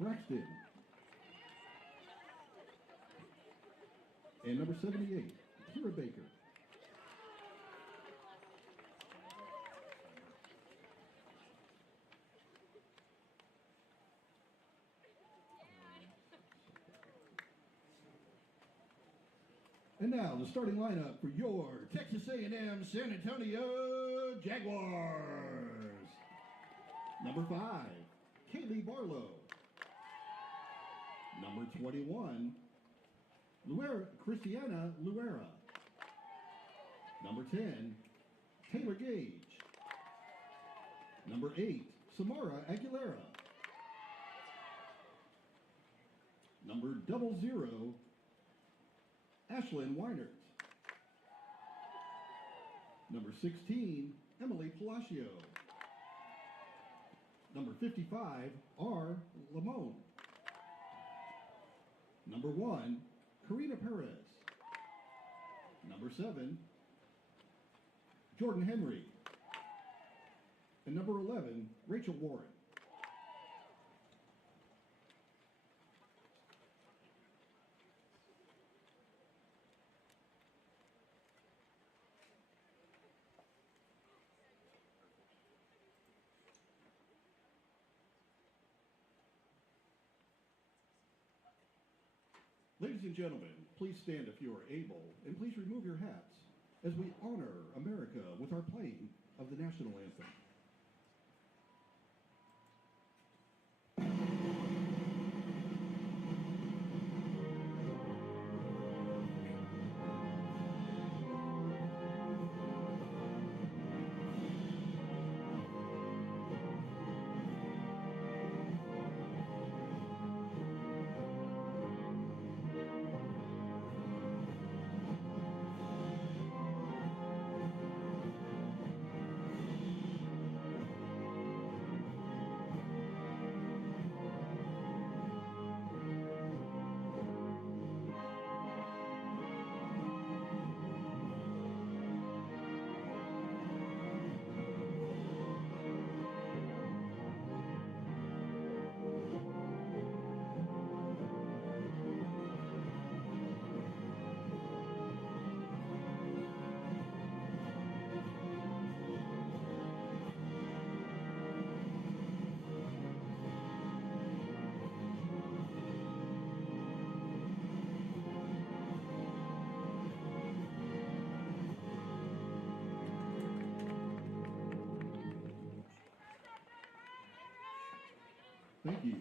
Braxton. And number 78, Kira Baker. And now the starting lineup for your Texas A&M San Antonio Jaguars. Number 5, Kaylee Barlow. Number 21, Christiana Luera. Number 10, Taylor Gage. Number 8, Samara Aguilera. Number 00, Ashlyn Weinert. Number 16, Emily Palacio. Number 55, R. Lamone. Number 1, Karina Perez. Number 7, Jordan Henry. And number 11, Rachel Warren. Ladies and gentlemen, please stand if you are able, and please remove your hats as we honor America with our playing of the national anthem. Thank you.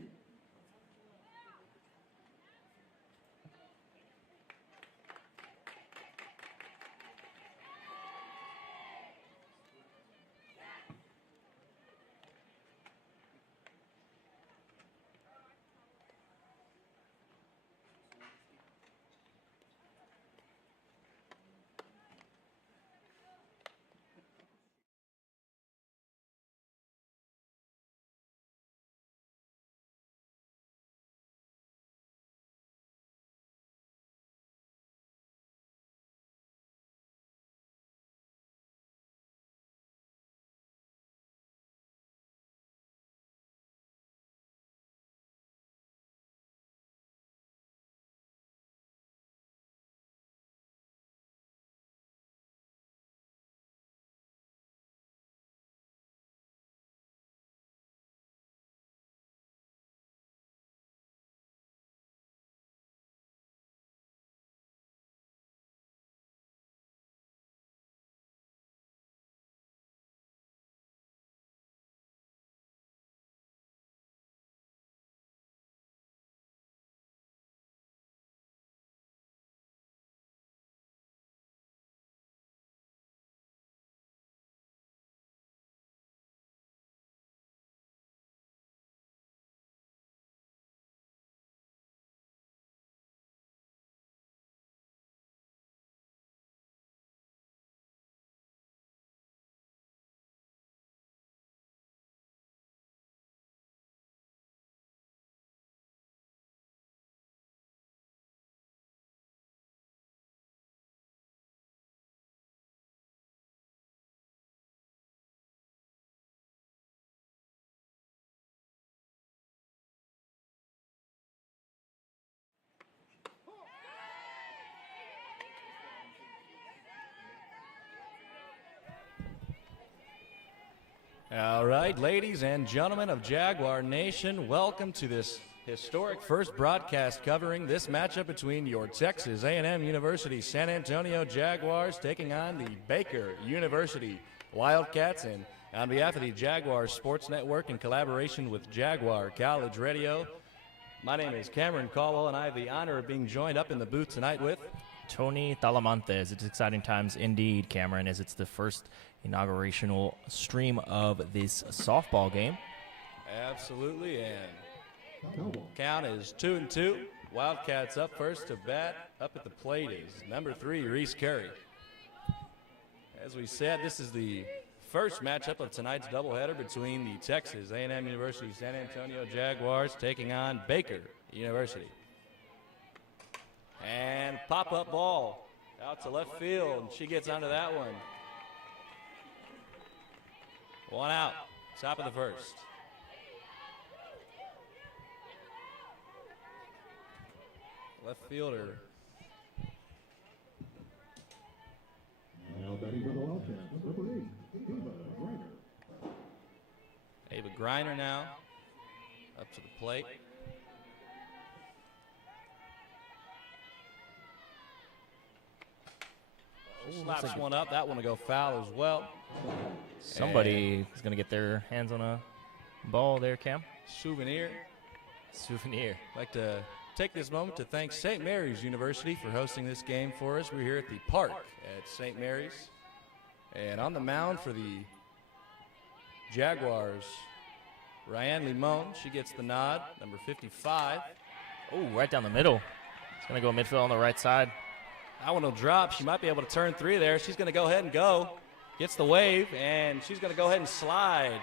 All right, ladies and gentlemen of Jaguar Nation, welcome to this historic first broadcast covering this matchup between your Texas A&M University San Antonio Jaguars taking on the Baker University Wildcats. And on behalf of the Jaguars Sports Network in collaboration with Jaguar College Radio, my name is Cameron Caldwell, and I have the honor of being joined up in the booth tonight with Tony Talamantes. It's exciting times indeed, Cameron, as it's the first inaugurational stream of this softball game. Absolutely, and count is 2-2. Wildcats up first to bat. Up at the plate is number 3, Reese Curry. As we said, this is the first matchup of tonight's doubleheader between the Texas A&M University San Antonio Jaguars taking on Baker University. And pop-up ball out to left field. She gets onto that one. One out, top of the first. Left fielder. Now batting for the Wildcats, number 8, Ava Griner. Ava Griner now up to the plate. Slaps one up. That one will go foul as well. Somebody is going to get their hands on a ball there, Cam. Souvenir. I'd like to take this moment to thank St. Mary's University for hosting this game for us. We're here at the park at St. Mary's. And on the mound for the Jaguars, Ryan Limon. She gets the nod, number 55. Oh, right down the middle. It's going to go midfield on the right side. That one will drop. She might be able to turn 3 there. She's going to go ahead and go. Gets the wave, and she's going to go ahead and slide.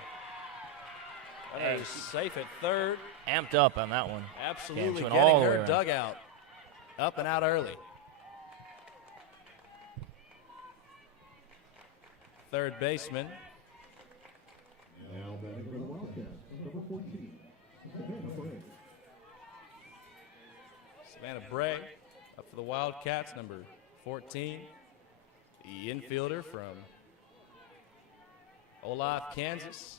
Hey, safe at third. Amped up on that one. Absolutely getting her dugout up and out early. Third baseman. Now batting for the Wildcats, number 14, Savannah Bray. Savannah Bray up for the Wildcats, number 14. The infielder from Olaf, Kansas.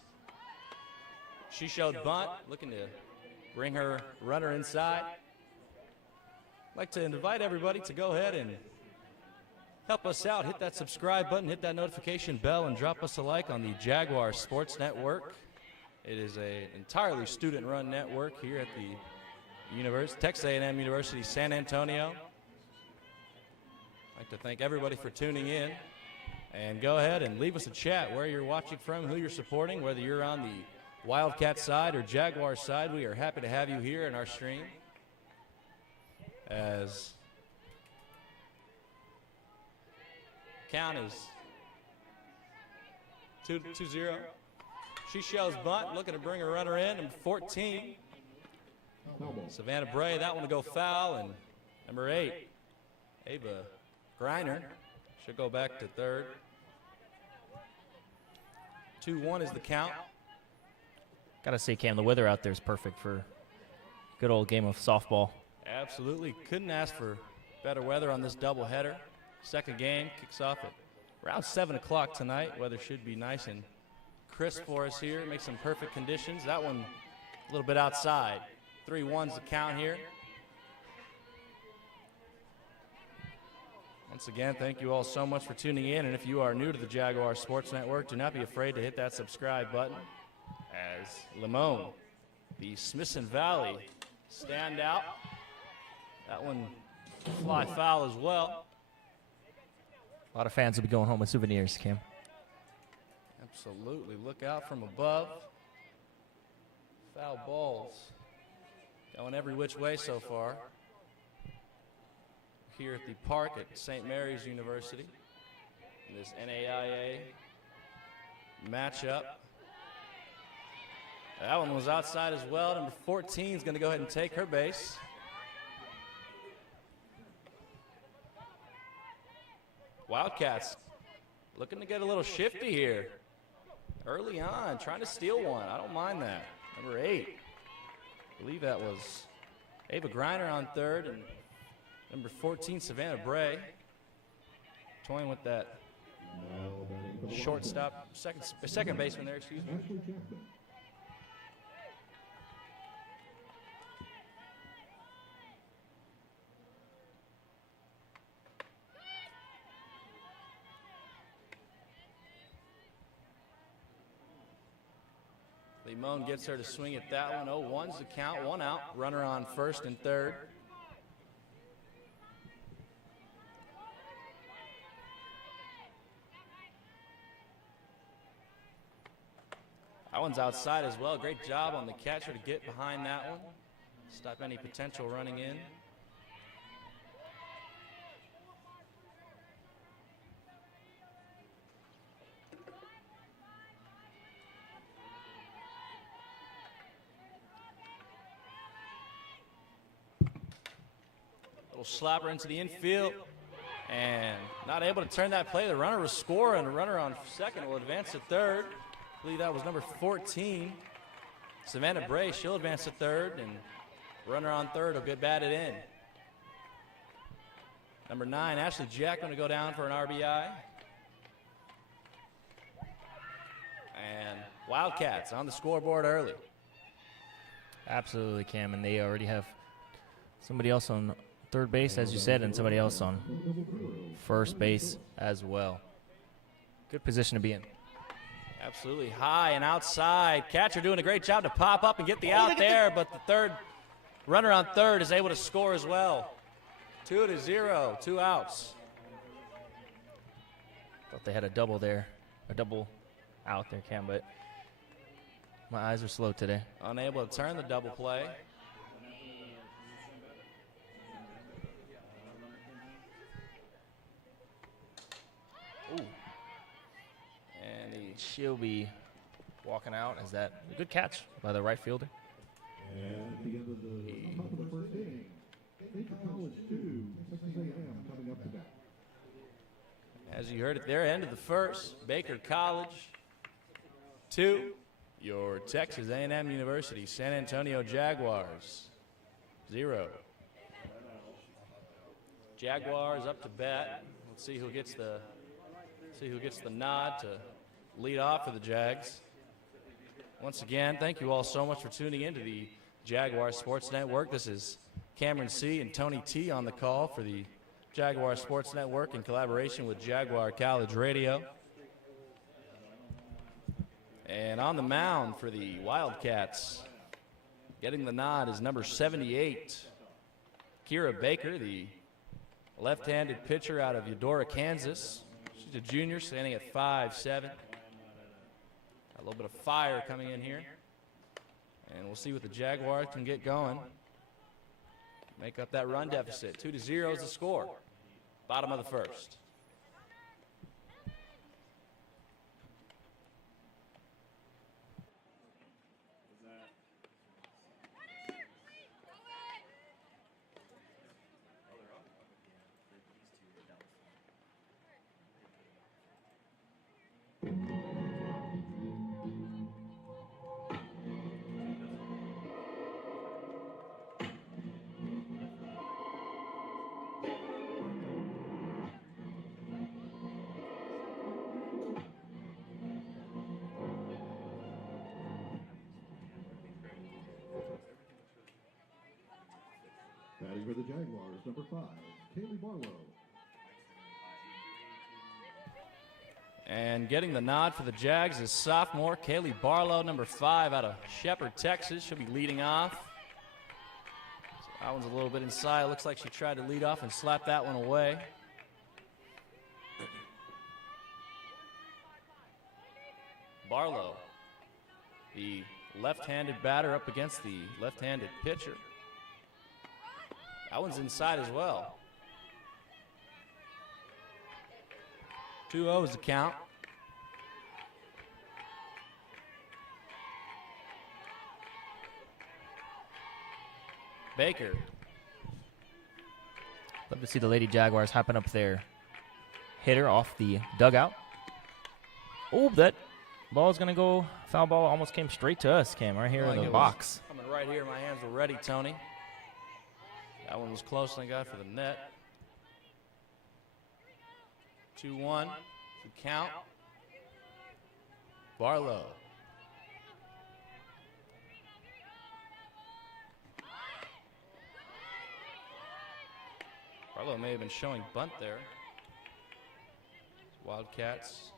She showed bunt, looking to bring her runner inside. I'd like to invite everybody to go ahead and help us out. Hit that subscribe button, hit that notification bell, and drop us a like on the Jaguar Sports Network. It is an entirely student-run network here at the Texas A&M University San Antonio. I'd like to thank everybody for tuning in. And go ahead and leave us a chat where you're watching from, who you're supporting, whether you're on the Wildcat side or Jaguar side. We are happy to have you here in our stream. As count is 2-0. She shows bunt, looking to bring her runner in. Number 14, Savannah Bray. That one will go foul. And number 8, Ava Griner. She'll go back to third. 2-1 is the count. Got to say, Cam, the weather out there is perfect for a good old game of softball. Absolutely. Couldn't ask for better weather on this doubleheader. Second game kicks off at around 7 o'clock tonight. Weather should be nice and crisp for us here. Make some perfect conditions. That one a little bit outside. 3-1's the count here. Once again, thank you all so much for tuning in. And if you are new to the Jaguar Sports Network, do not be afraid to hit that subscribe button. As Limon, the Smithson Valley standout. That one fly foul as well. A lot of fans will be going home with souvenirs, Cam. Absolutely. Look out from above. Foul balls going every which way so far. Here at the park at St. Mary's University in this NAIA matchup. That one was outside as well. Number 14 is going to go ahead and take her base. Wildcats looking to get a little shifty here. Early on, trying to steal one. I don't mind that. Number 8. I believe that was Ava Griner on third, and number 14, Savannah Bray, toying with that shortstop, second baseman there, excuse me. Ashley Jackman. Limon gets her to swing at that one. 0-1's the count, 1 out. Runner on first and third. That one's outside as well. Great job on the catcher to get behind that one. Stop any potential running in. Little slapper into the infield. And not able to turn that play. The runner will score, and the runner on second will advance to third. I believe that was number 14. Savannah Bray, she'll advance to third, and runner on third will get batted in. Number 9, Ashley Jack, going to go down for an RBI. And Wildcats on the scoreboard early. Absolutely, Cam, and they already have somebody else on third base, as you said, and somebody else on first base as well. Good position to be in. Absolutely high and outside. Catcher doing a great job to pop up and get the out there, but the third runner on third is able to score as well. 2-0, 2 outs. Thought they had a double there, a double out there, Cam, but my eyes are slow today. Unable to turn the double play. Ooh. And she'll be walking out. Is that a good catch by the right fielder? And at the end of the top of the first inning, Baker College 2, Texas A&M coming up to bat. As you heard at their end of the first, Baker College 2, your Texas A&M University San Antonio Jaguars 0. Jaguars up to bat. Let's see who gets the nod to lead off for the Jags. Once again, thank you all so much for tuning in to the Jaguar Sports Network. This is Cameron C. and Tony T. on the call for the Jaguar Sports Network in collaboration with Jaguar College Radio. And on the mound for the Wildcats, getting the nod is number 78, Kira Baker, the left-handed pitcher out of Eudora, Kansas. She's a junior, standing at 5'7". A little bit of fire coming in here. And we'll see what the Jaguars can get going. Make up that run deficit. 2-0 is the score. Bottom of the first. Batting for the Jaguars, number 5, Kaylee Barlow. And getting the nod for the Jags is sophomore Kaylee Barlow, number 5, out of Shepherd, Texas. She'll be leading off. So that one's a little bit inside. Looks like she tried to lead off and slap that one away. Barlow, the left-handed batter up against the left-handed pitcher. That one's inside as well. 2-0 is the count. Baker. Love to see the Lady Jaguars hopping up their hitter off the dugout. Oh, that ball's going to go. Foul ball almost came straight to us, Cam, right here in the box. Coming right here. My hands were ready, Tony. That one was close, thank God, for the net. 2-1, the count. Barlow. Barlow may have been showing bunt there. Wildcats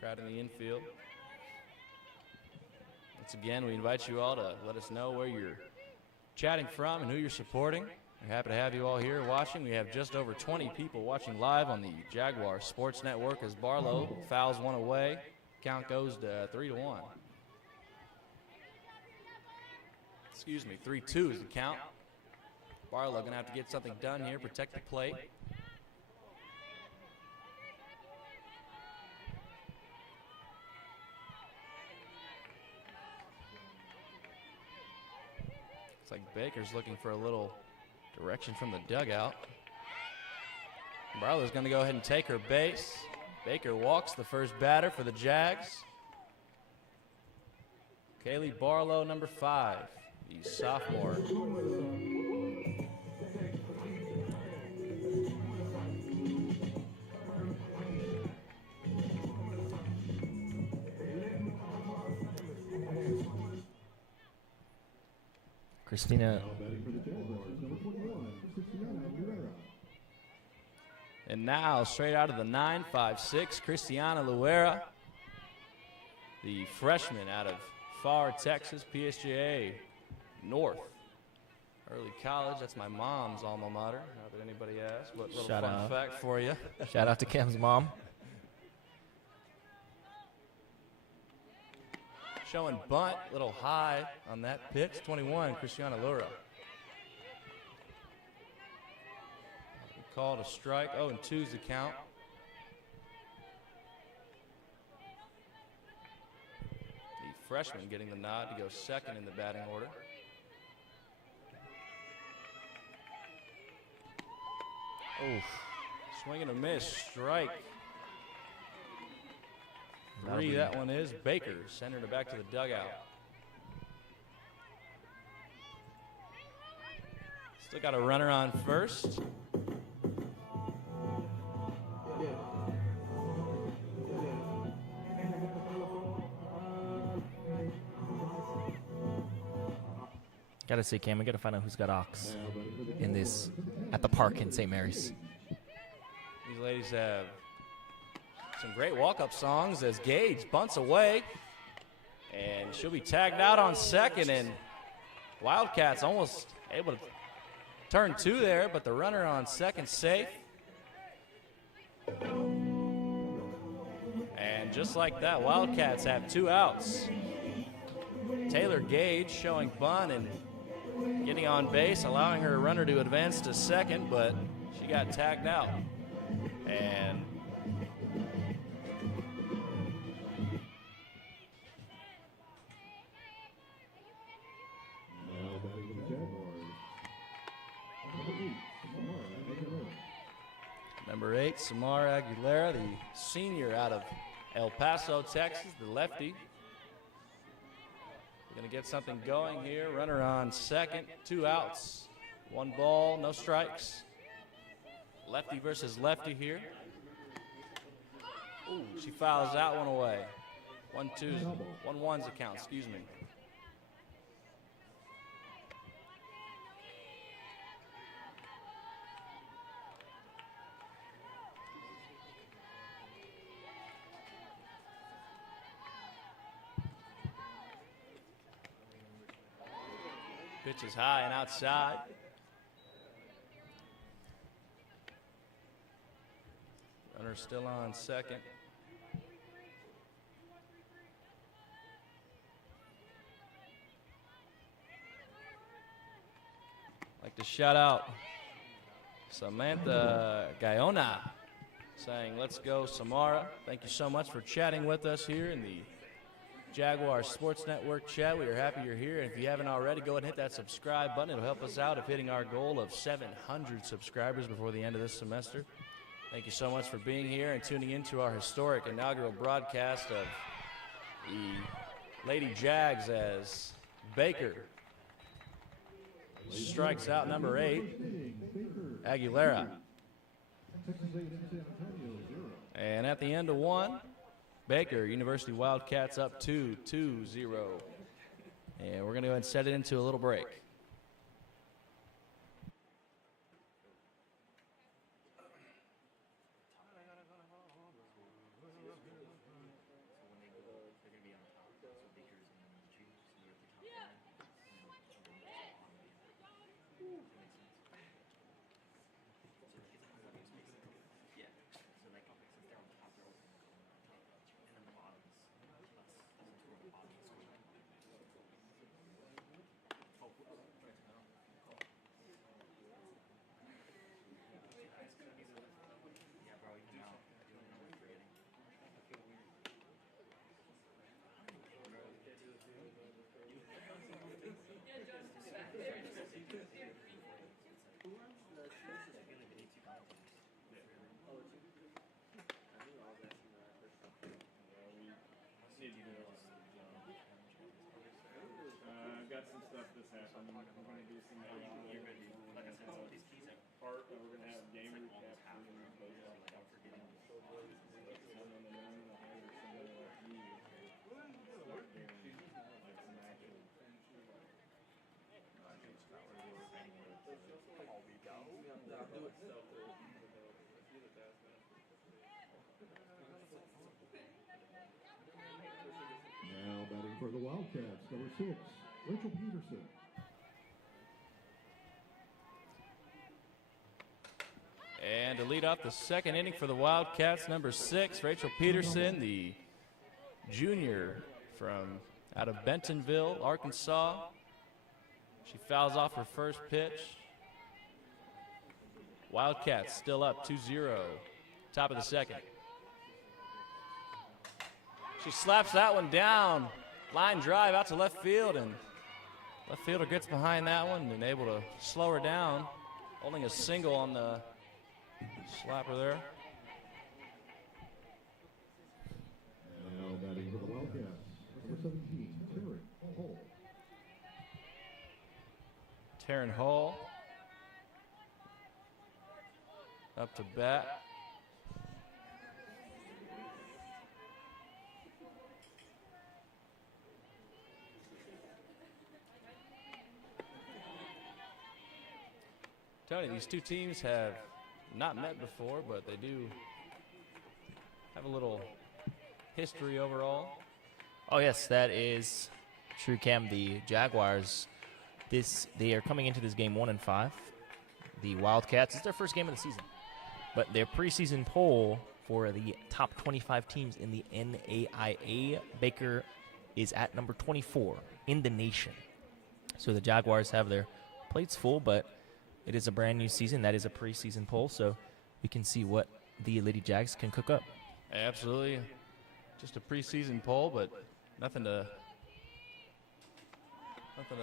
crowd in the infield. Once again, we invite you all to let us know where you're chatting from and who you're supporting. We're happy to have you all here watching. We have just over 20 people watching live on the Jaguar Sports Network as Barlow fouls one away. Count goes to 3-1. Excuse me, 3-2 is the count. Barlow gonna have to get something done here, protect the plate. Looks like Baker's looking for a little direction from the dugout. Barlow's gonna go ahead and take her base. Baker walks the first batter for the Jags. Kaylee Barlow, number 5, the sophomore. Christina. And now, straight out of the 9.56, Christiana Luera, the freshman out of Pharr, Texas, PSJA North. Early college, that's my mom's alma mater. Not that anybody asked, but a little Shout fun out. fact for you. Shout out to Kim's mom. Showing bunt, little high on that pitch. 21, Christiana Luera. Called a strike. 0-2 is the count. The freshman getting the nod to go second in the batting order. Oof. Swing and a miss. Strike. 3, that one is. Baker sending it back to the dugout. Still got a runner on first. Gotta say, Cam, we gotta find out who's got ox in this at the park in St. Mary's. These ladies have some great walk-up songs as Gage bunts away. And she'll be tagged out on second, and Wildcats almost able to turn 2 there, but the runner on second safe. And just like that, Wildcats have 2 outs. Taylor Gage showing bunt and getting on base, allowing her runner to advance to second, but she got tagged out. And number 8, Samara Aguilera, the senior out of El Paso, Texas, the lefty. We're going to get something going here. Runner on second, 2 outs. 1 ball, no strikes. Lefty versus lefty here. Ooh, she fouls that one away. 1-2, 1-1's the count, excuse me. Pitch is high and outside. Runner still on second. Like to shout out Samantha Guyona saying, "Let's go, Samara." Thank you so much for chatting with us here in the Jaguar Sports Network chat. We are happy you're here. And if you haven't already, go ahead and hit that subscribe button. It'll help us out of hitting our goal of 700 subscribers before the end of this semester. Thank you so much for being here and tuning into our historic inaugural broadcast of the Lady Jags as Baker strikes out number 8, Aguilera. And at the end of 1, Baker, University Wildcats up 2-0. And we're going to go ahead and set it into a little break. Got some stuff this happened. We're going to do some part. We're going to have game recaps. Now batting for the Wildcats, number 6, Rachel Peterson. And to lead off the second inning for the Wildcats, number 6, Rachel Peterson, the junior from out of Bentonville, Arkansas. She fouls off her first pitch. Wildcats still up 2-0, top of the second. She slaps that one down. Line drive out to left field, and left fielder gets behind that one and able to slow her down. Holding a single on the slapper there. Now batting for the Wildcats, number 17, Taryn Hall. Taryn Hall up to bat. Tony, these two teams have not met before, but they do have a little history overall. Oh yes, that is true, Cam. The Jaguars, they are coming into this game 1-5. The Wildcats, it's their first game of the season, but their preseason poll for the top 25 teams in the NAIA, Baker is at number 24 in the nation. So the Jaguars have their plates full, but it is a brand new season. That is a preseason poll, so we can see what the Lady Jags can cook up. Absolutely. Just a preseason poll, but nothing to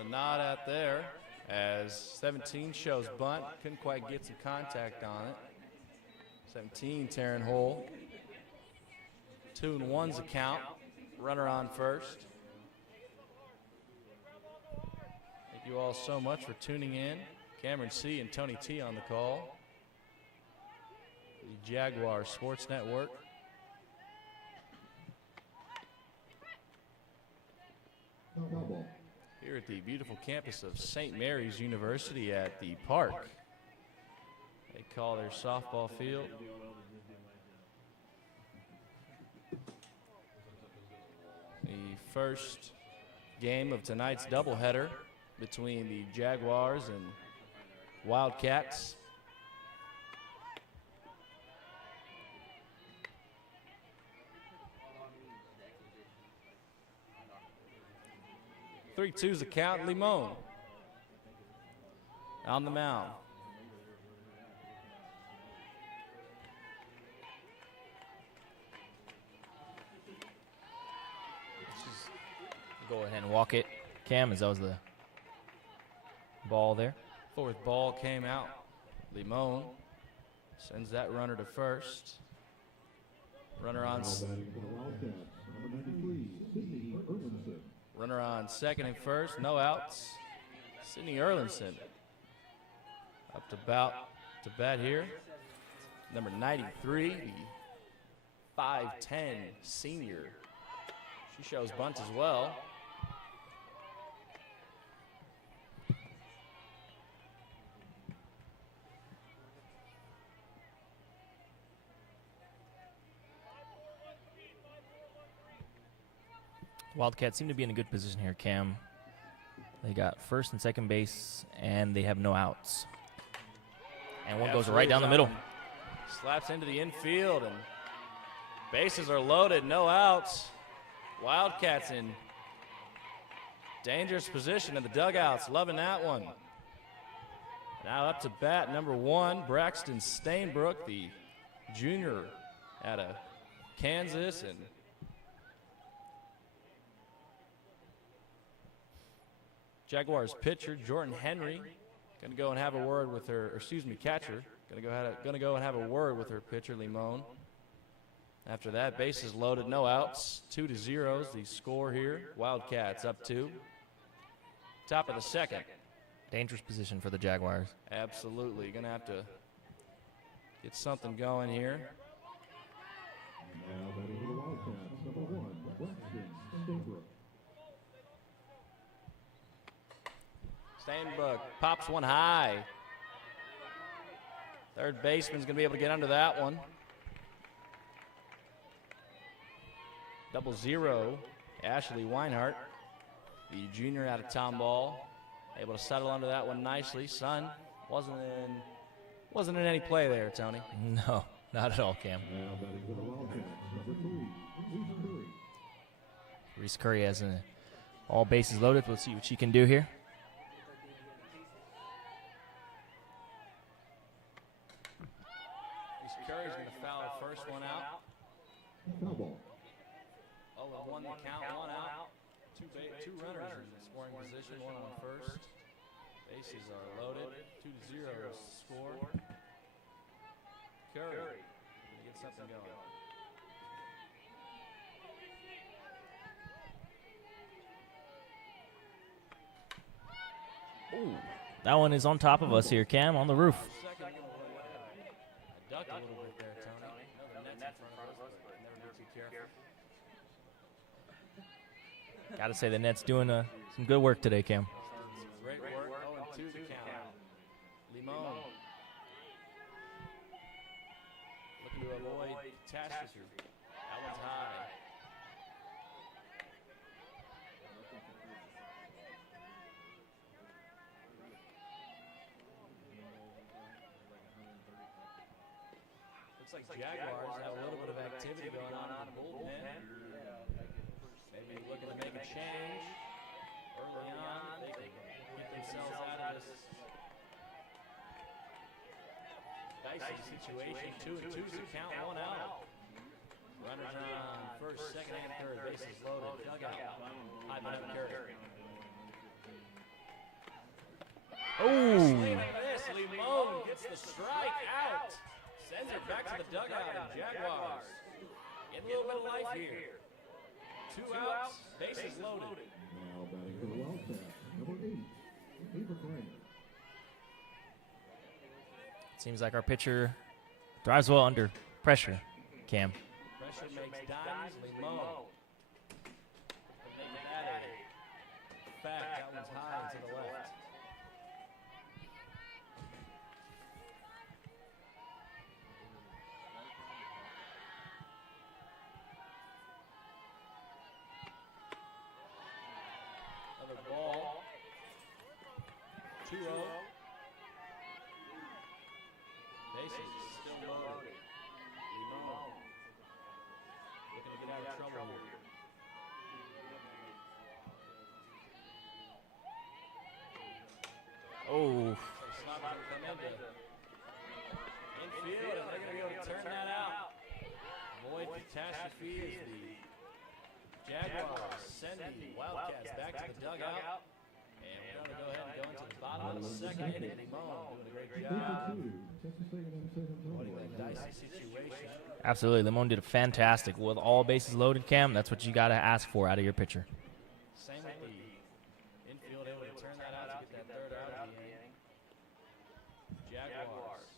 nod at there, as 17 shows bunt. Couldn't quite get some contact on it. 17, Taryn Hole. 2-1's a count. Runner on first. Thank you all so much for tuning in. Cameron C. and Tony T. on the call. The Jaguar Sports Network. Here at the beautiful campus of St. Mary's University at the park. They call their softball field. The first game of tonight's doubleheader between the Jaguars and Wildcats. Three two's the count. Limon on the mound. Go ahead and walk it, Cam, as that was the ball there. Fourth ball came out. Limon sends that runner to first. Runner on runner on second and first. No outs. Sydney Erlinson up to bat here. Number 93, the 5'10" senior. She shows bunt as well. Wildcats seem to be in a good position here, Cam. They got first and second base, and they have no outs. And one goes right down the middle. Slaps into the infield, and bases are loaded, no outs. Wildcats in dangerous position in the dugouts, loving that one. Now up to bat, number 1, Braxton Stainbrook, the junior out of Kansas, and Jaguars pitcher Jordan Henry going to go and have a word with her, catcher. Going to go and have a word with her pitcher Limon. After that, bases loaded, no outs. 2-0 is the score here. Wildcats up 2. Top of the second. Dangerous position for the Jaguars. Absolutely. Going to have to get something going here. Now batting for the Wildcats, number 1, Braxton Stainbrook. Stainbrook pops one high. Third baseman's going to be able to get under that one. 0-0, Ashley Weinhardt, the junior out of Tomball, able to settle under that one nicely. Sun wasn't in any play there, Tony. No, not at all, Cam. Now batting for the Wildcats, number 3, Reese Curry. Reese Curry has all bases loaded. We'll see what she can do here. Curry's going to foul the first one out. Foul ball. 0-1 the count, 1 out. Two runners in the scoring position, 1 on first. Bases are loaded. 2-0 is the score. Curry going to get something going. Ooh, that one is on top of us here, Cam, on the roof. Ducked a little bit there, Tony. The net's in front of us, but never be too careful. Got to say the net's doing some good work today, Cam. Great work. 0-2 the count. Limon looking to avoid catastrophe. That one's high. Looks like Jaguars have a little bit of activity going on in the bullpen. Maybe looking to make a change early on. They can get themselves out of this dicey situation. 2-2 to count, 1 out. Runners on first, second, and third. Bases loaded. Dugout. High by Curry. Oh! Swing and miss. Limon gets the strike out. Sends her back to the dugout, and Jaguars getting a little bit of life here. 2 outs, bases loaded. Now batting for the Wildcats, number 8, Ava Griner. Seems like our pitcher drives well under pressure, Cam. Pressure makes dimes, Limon. Make that a fact, that one's high to the left. Ball. 2-0. Bases still loaded. Limon looking to get out of trouble here. Oh, Slobber's going to come into infield, and they're going to be able to turn that out. Avoid catastrophe as the Jaguars send the Wildcats back to the dugout. And we're going to go ahead and go into the bottom of the second inning. Limon doing a great job. Avoiding that dicey situation. absolutely. Limon did fantastic with all bases loaded, Cam. That's what you got to ask for out of your pitcher. Same with the infield, able to turn that out to get that third out of the inning. Jaguars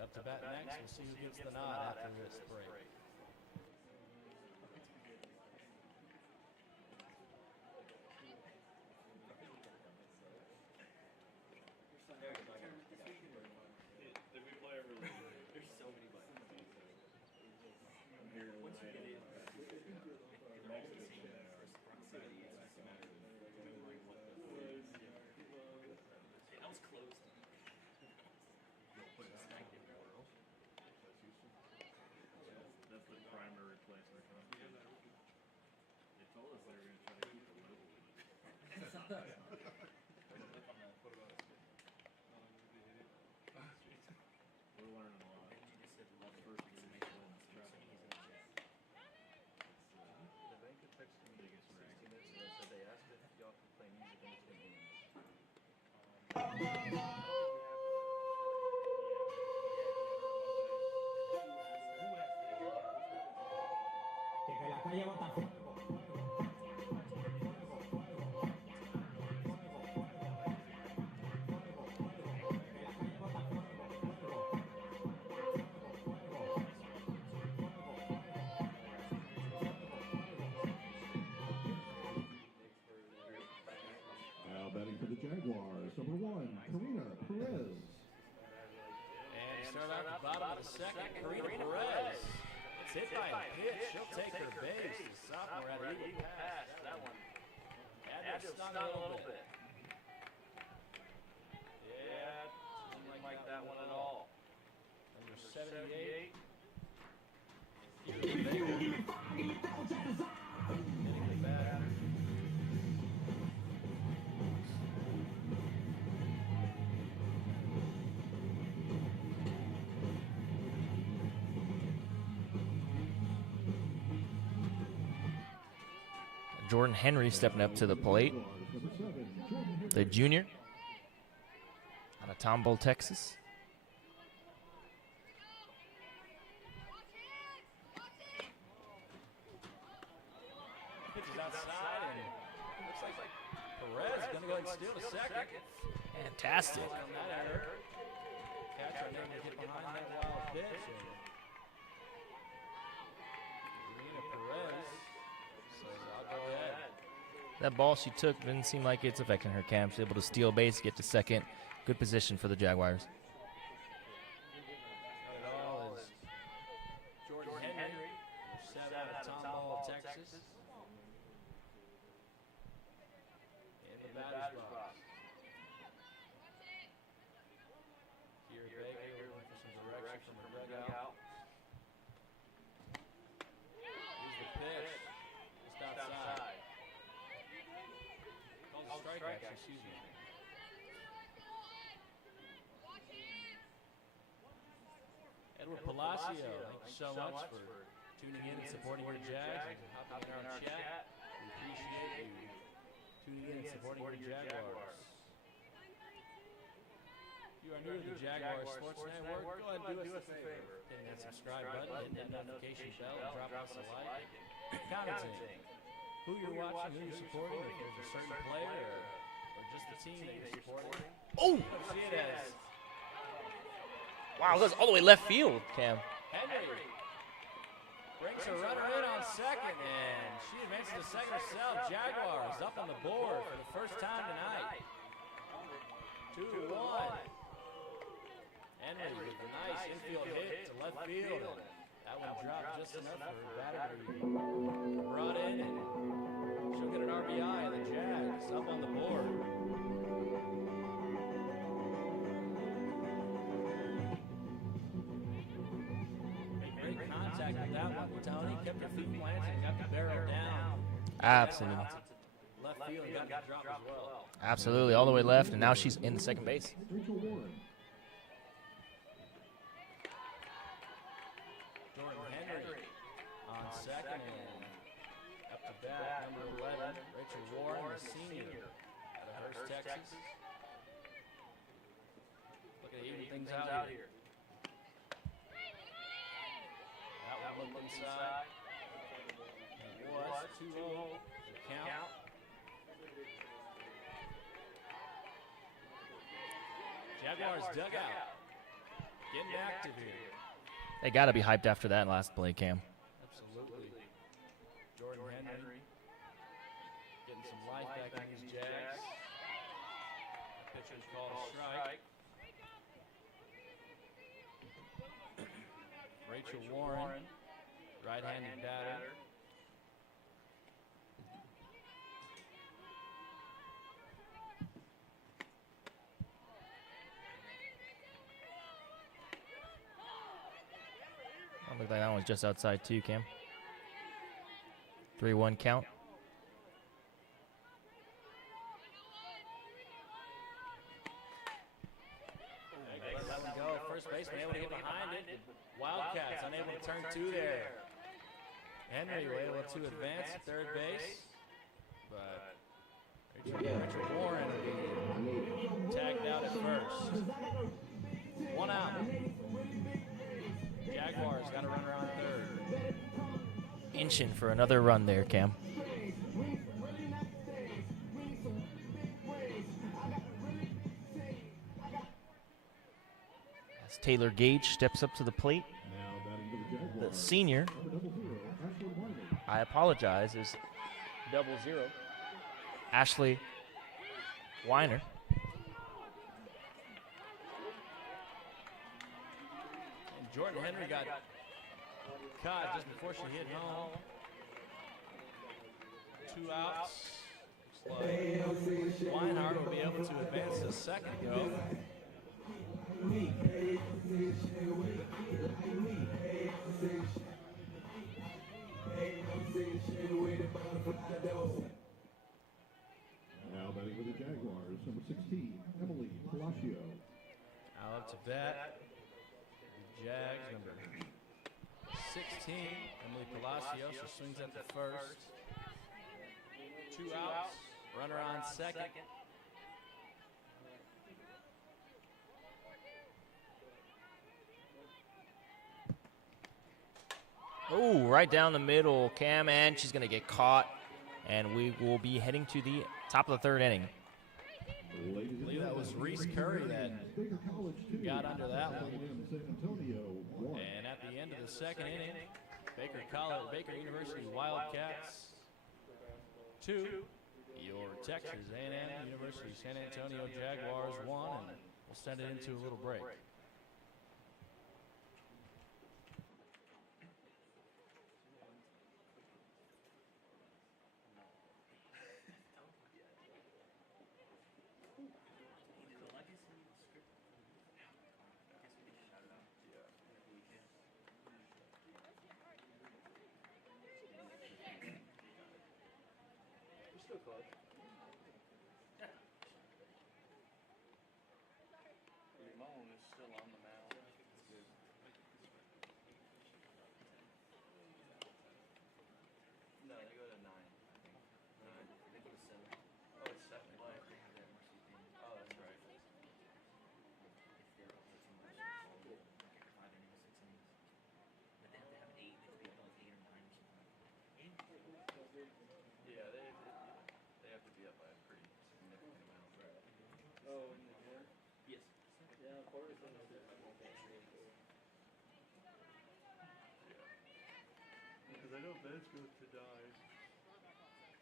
up to bat next. We'll see who gets the nod after this break. Now batting for the Jaguars, number 1, Karina Perez. And start out the bottom of the second, Karina Perez. It's hit by a pitch. She'll take her base. The sophomore had a lead pass. That one had to stun a little bit. Yeah, didn't like that one at all. Number 78. Hitting the bat. Jordan Henry stepping up to the plate. Number 7, Jordan Henry. The junior out of Tomball, Texas. Pitches outside, and looks like Perez is going to go ahead and steal a second. Fantastic. Catcher unable to get behind that wild pitch. Karina Perez says, I'll go ahead. That ball she took didn't seem like it's affecting her, Cam. She's able to steal base, get to second. Good position for the Jaguars. It all is Jordan Henry, 7 out of Tomball, Texas. In the batter's box. Here Baker looking for some direction from the dugout. Here's the pitch. Just outside. Called a strikeout, excuse me. Edward Palacio, thank you so much for tuning in and supporting your Jags and hopping in our chat. We appreciate you tuning in and supporting your Jaguars. If you are new to the Jaguars Sports Network, go ahead and do us a favor. Hitting that subscribe button, hitting that notification bell, and drop us a like. Commenting who you're watching, who you're supporting, if there's a certain player or just the team that you're supporting. Oh! See it as Wow, it goes all the way left field, Cam. Henry brings a runner in on second, and she advances to second herself. Jaguars up on the board for the first time tonight. 2-1. Henry with a nice infield hit to left field. That one dropped just enough for her batter to be brought in, and she'll get an RBI, and the Jags up on the board. Contact with that one, Tony. Kept her feet planted and got the barrel down. Absolutely. Left field and got the drop as well. Absolutely, all the way left, and now she's in the second base. Rachel Warren. Jordan Henry on second and up to bat, number 11, Rachel Warren, the senior out of Hurst, Texas. Looking to even things out here. That one looked inside. It was 2-0 count. Jaguars dugout getting active here. They got to be hyped after that last play, Cam. Absolutely. Jordan Henry getting some life back in these Jags. Pitcher's called a strike. Rachel Warren, right-handed batter. Looked like that one was just outside too, Cam. 3-1 count. Let him go. First baseman able to get behind it. Wildcats unable to turn two there. Henry able to advance to third base, but Richard Warren tagged out at first. 1 out. Jaguars got a runner on third. inching for another run there, Cam. As Taylor Gage steps up to the plate, Now batting for the the Jaguars, senior, number 00, Ashley Wiley. I apologize, is 00, Ashley Weiner. And Jordan Henry got caught just before she hit home. 2 outs. Looks like Weinhardt will be able to advance to second go. Now batting for the Jaguars, number 16, Emily Palacio. Out to bat. The Jags, number 16, Emily Palacios. She swings at the first. 2 outs. Runner on second. Oh, right down the middle, Cam, and she's going to get caught. And we will be heading to the top of the third inning. Ladies I believe that was Reese Curry that Baker College 2, got under that one. San Antonio 1. And at the end of the second inning, Baker University Wildcats 2, your Texas A&M University San Antonio Jaguars 1, and we'll send it into a little break. Limon is still on the mound. No, they go to 9. 9. They go to 7. Oh, it's 7. What? Oh, that's right. Yeah, they have to be up by a pretty significant amount. Oh, in the air? Yes. Yeah, Forrest is because I know Vez goes to die.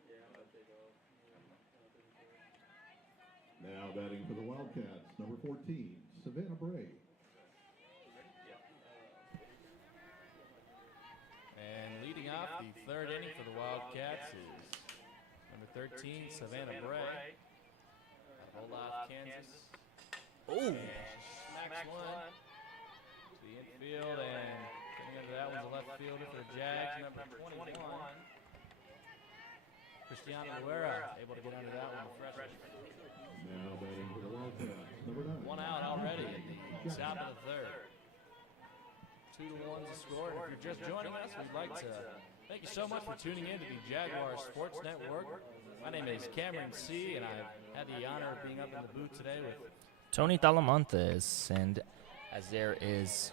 Yeah, but they go. Now batting for the Wildcats, number 14, Savannah Bray. And leading off the third inning for the Wildcats is number 13, Savannah Bray. Out of Olaf, Kansas. Oh, And she smacks one to the infield, and getting under that one's a left fielder for the Jags, number 21. Cristiano Luera able to get under that one, the freshman. Now batting for the Wildcats, number 9. 1 out already in the top of the third. 2-1 the score. And if you're just joining us, we'd like to thank you so much for tuning in to the Jaguar Sports Network. My name is Cameron C., and I've had the honor of being up in the booth today with Tony Talamantes. And as there is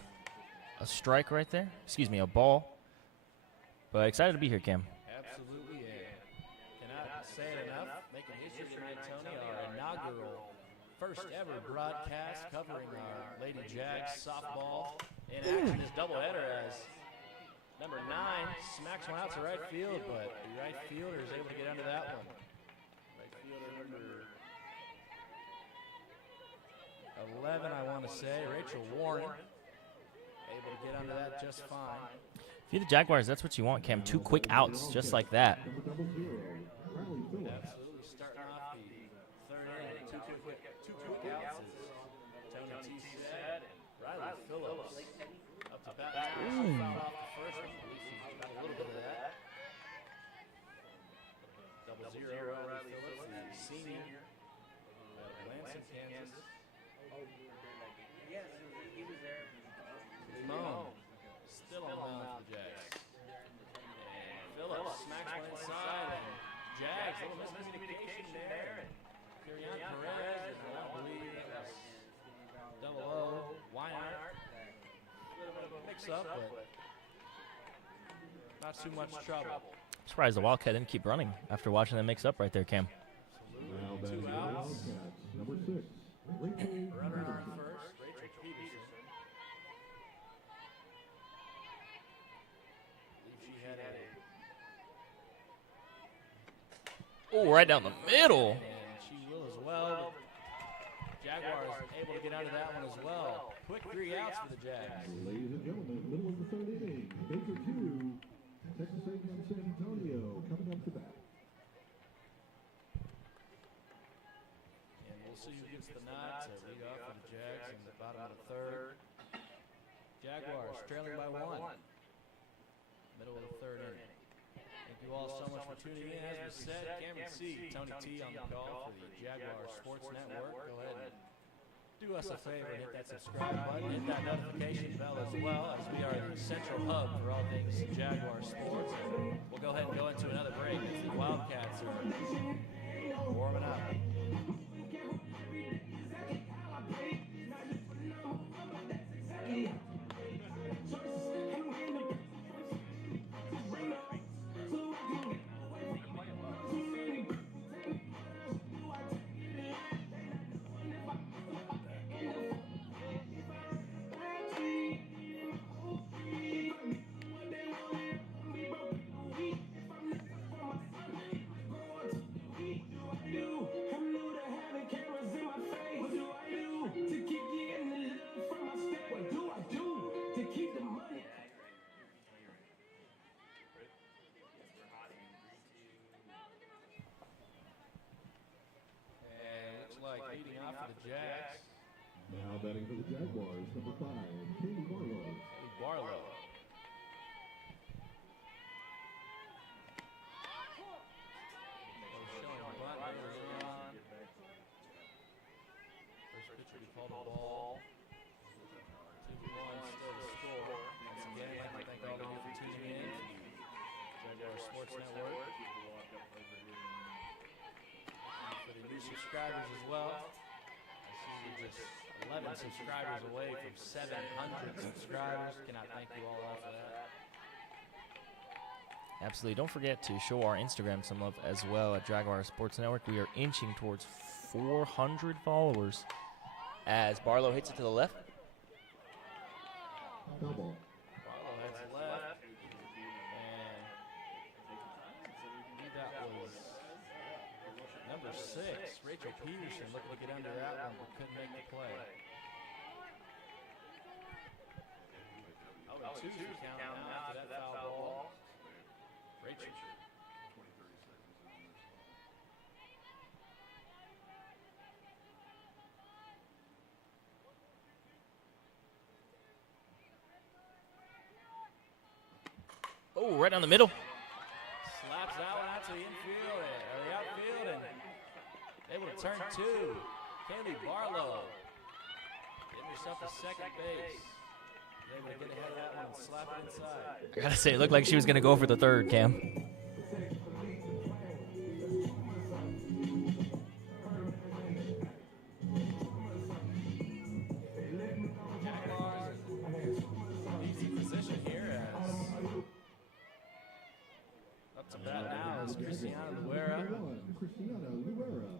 a strike right there, excuse me, a ball. But excited to be here, Cam. absolutely cannot say it enough. Making history tonight, Tony, our inaugural first ever broadcast covering our Lady Jags softball in action. This doubleheader as number 9 smacks one out to right field, but the right fielder is able to get under that one. Right fielder number 11, I want to say, Rachel Warren, able to get under that just fine. If you're the Jaguars, that's what you want, Cam. 2 quick outs just like that. Number 00, Riley Phillips. Absolutely, starting off the third inning, two quick outs, as Tony T said, and Riley Phillips up to bat now. She fouled off the first one. At least she's got a little bit of that. 00, Riley Phillips, the senior out of Lansing, Kansas. Limon still on the mound for the Jags. And Phillips smacks one inside, and Jags, a little miscommunication there. And Kirian Perez, and I believe that was 00, Weinhardt. A little bit of a mix-up, but not too much trouble. Surprised the Wildcat didn't keep running after watching them mix up right there, Cam. Now batting for the Wildcats, number 6, Rachel Runner on Peterson. first, Rachel Peterson. She had a Oh, right down the middle. and she will as well. Jaguars able to get out of that one as well. Quick 3 outs for the Jags. Ladies and gentlemen, middle of the third inning, Baker 2, Texas A&M San Antonio coming up to bat. And we'll see who gets the nod to lead off for the Jags in the bottom of the third. Jaguars trailing by 1. Middle of the third inning. Thank you all so much for tuning in. As we said, Cameron C. Tony T. on the call for the Jaguar Sports Network. Go ahead and do us a favor, hit that subscribe button, hit that notification bell as well, as we are the central hub for all things Jaguar sports. And we'll go ahead and go into another break as the Wildcats are warming up. Leading off for the Jags. Now batting for the Jaguars, number 5, Katie Barlow. Katie Barlow. Showing a bunt early on. First pitch will be called a ball. 2-1 still the score. Once again, I'd like to thank all of you for tuning in to Jaguar Sports Network. For the new subscribers as well. I see you're just 11 subscribers away from 700 subscribers. Cannot thank you all enough for that. Absolutely. Don't forget to show our Instagram some love as well at Jaguar Sports Network. We are inching towards 400 followers as Barlow hits it to the left. Foul ball. Barlow heads left. And that was number 6, Rachel Peterson, looking to get under that one, but couldn't make the play. 2 count now after that foul ball. Rachel. Oh, right down the middle. Slaps that one out to the infield, or the outfield, and able to turn 2. Kaylee Barlow getting herself to second base. Able to get ahead of that one and slap it inside. I gotta say, it looked like she was gonna go for the third, Cam. Jaguars easy position here as up to bat now is Christiana Luera. Number 1, Christiana Luera.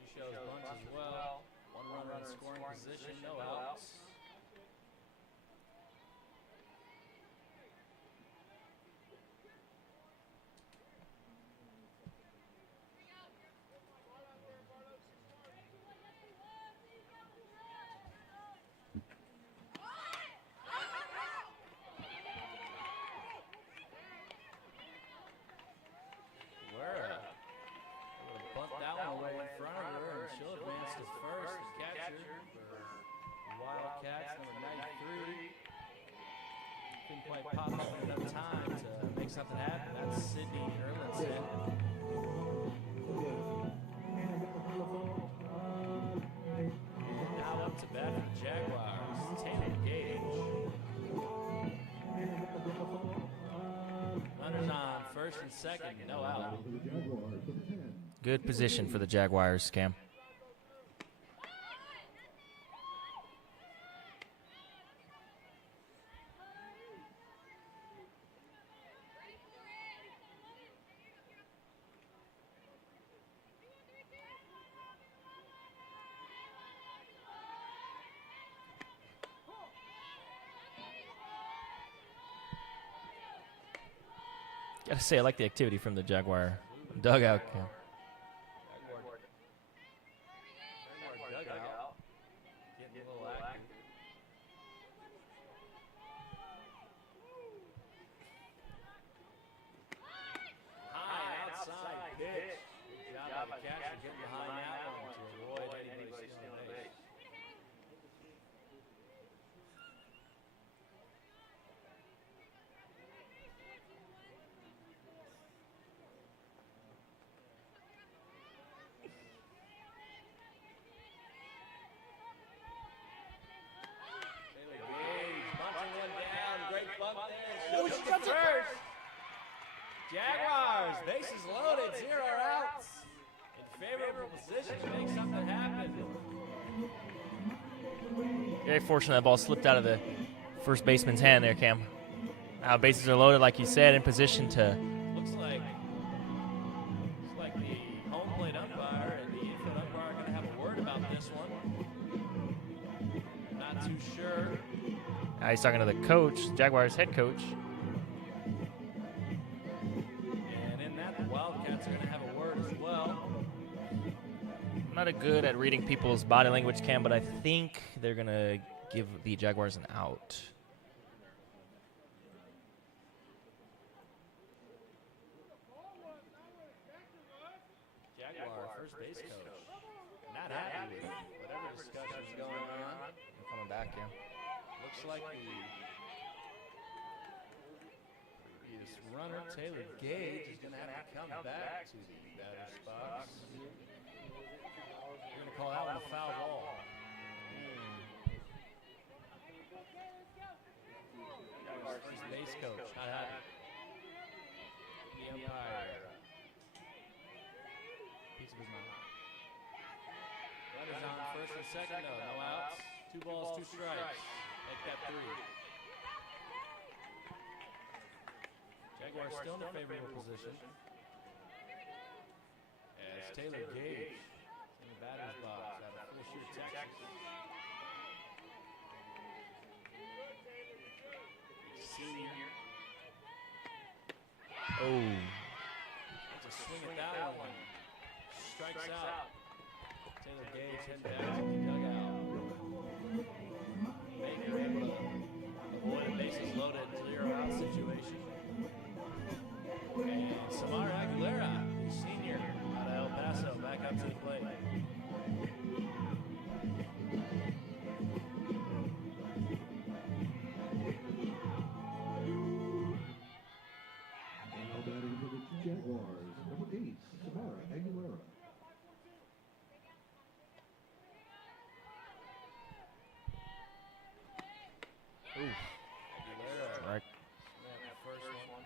She shows bunch as well. 1 runner on scoring position, no outs. Luera able to bunt that one away in front of her, and she'll advance to first and catcher for the Wildcats, number 93. Couldn't quite pop up in enough time to make something happen. That's Sydney Erlinson. Now up to bat for the Jaguars, Taylor Gage. Runners on first and second, no out. For the Jaguars, number 10. Good position for the Jaguars, Cam. Gotta say, I like the activity from the Jaguar dugout. Jaguar dugout. Getting a little active. High outside pitch. Good job by the catcher getting behind that one to avoid anybody stealing the base. First. Jaguars, bases loaded, 0 outs. In favorable position to make something happen. Very fortunate that ball slipped out of the first baseman's hand there, Cam. Now bases are loaded, like you said, in position to. Looks like the home plate umpire and the infield umpire are going to have a word about this one. Not too sure. Now he's talking to the coach, Jaguars head coach. I'm not good at reading people's body language, Cam, but I think they're going to give the Jaguars an out. Jaguar first base coach. Not happy with whatever discussion's going on. They're coming back, yeah. Looks like this runner, Taylor Gage, is going to have to come back to the batter's box. You're going to call that one a foul ball. Jaguars first base coach, not happy. The umpire. Piece of his mind. Runners on first and second, no outs. 2 balls, 2 strikes. Make that 3. Jaguars still in a favorable position. As Taylor Gage in the batter's box out of Fishers, Texas. Senior. Oh. That's a swing at that one. Strikes out. Taylor Gage heading back to the dugout. Baker able to avoid a bases loaded 0-out situation. And Samar Aguilera, senior, out of El Paso, back up to the plate. Now batting for the Jaguars, number 8, Samar Aguilera. Aguilera. Right. The first one.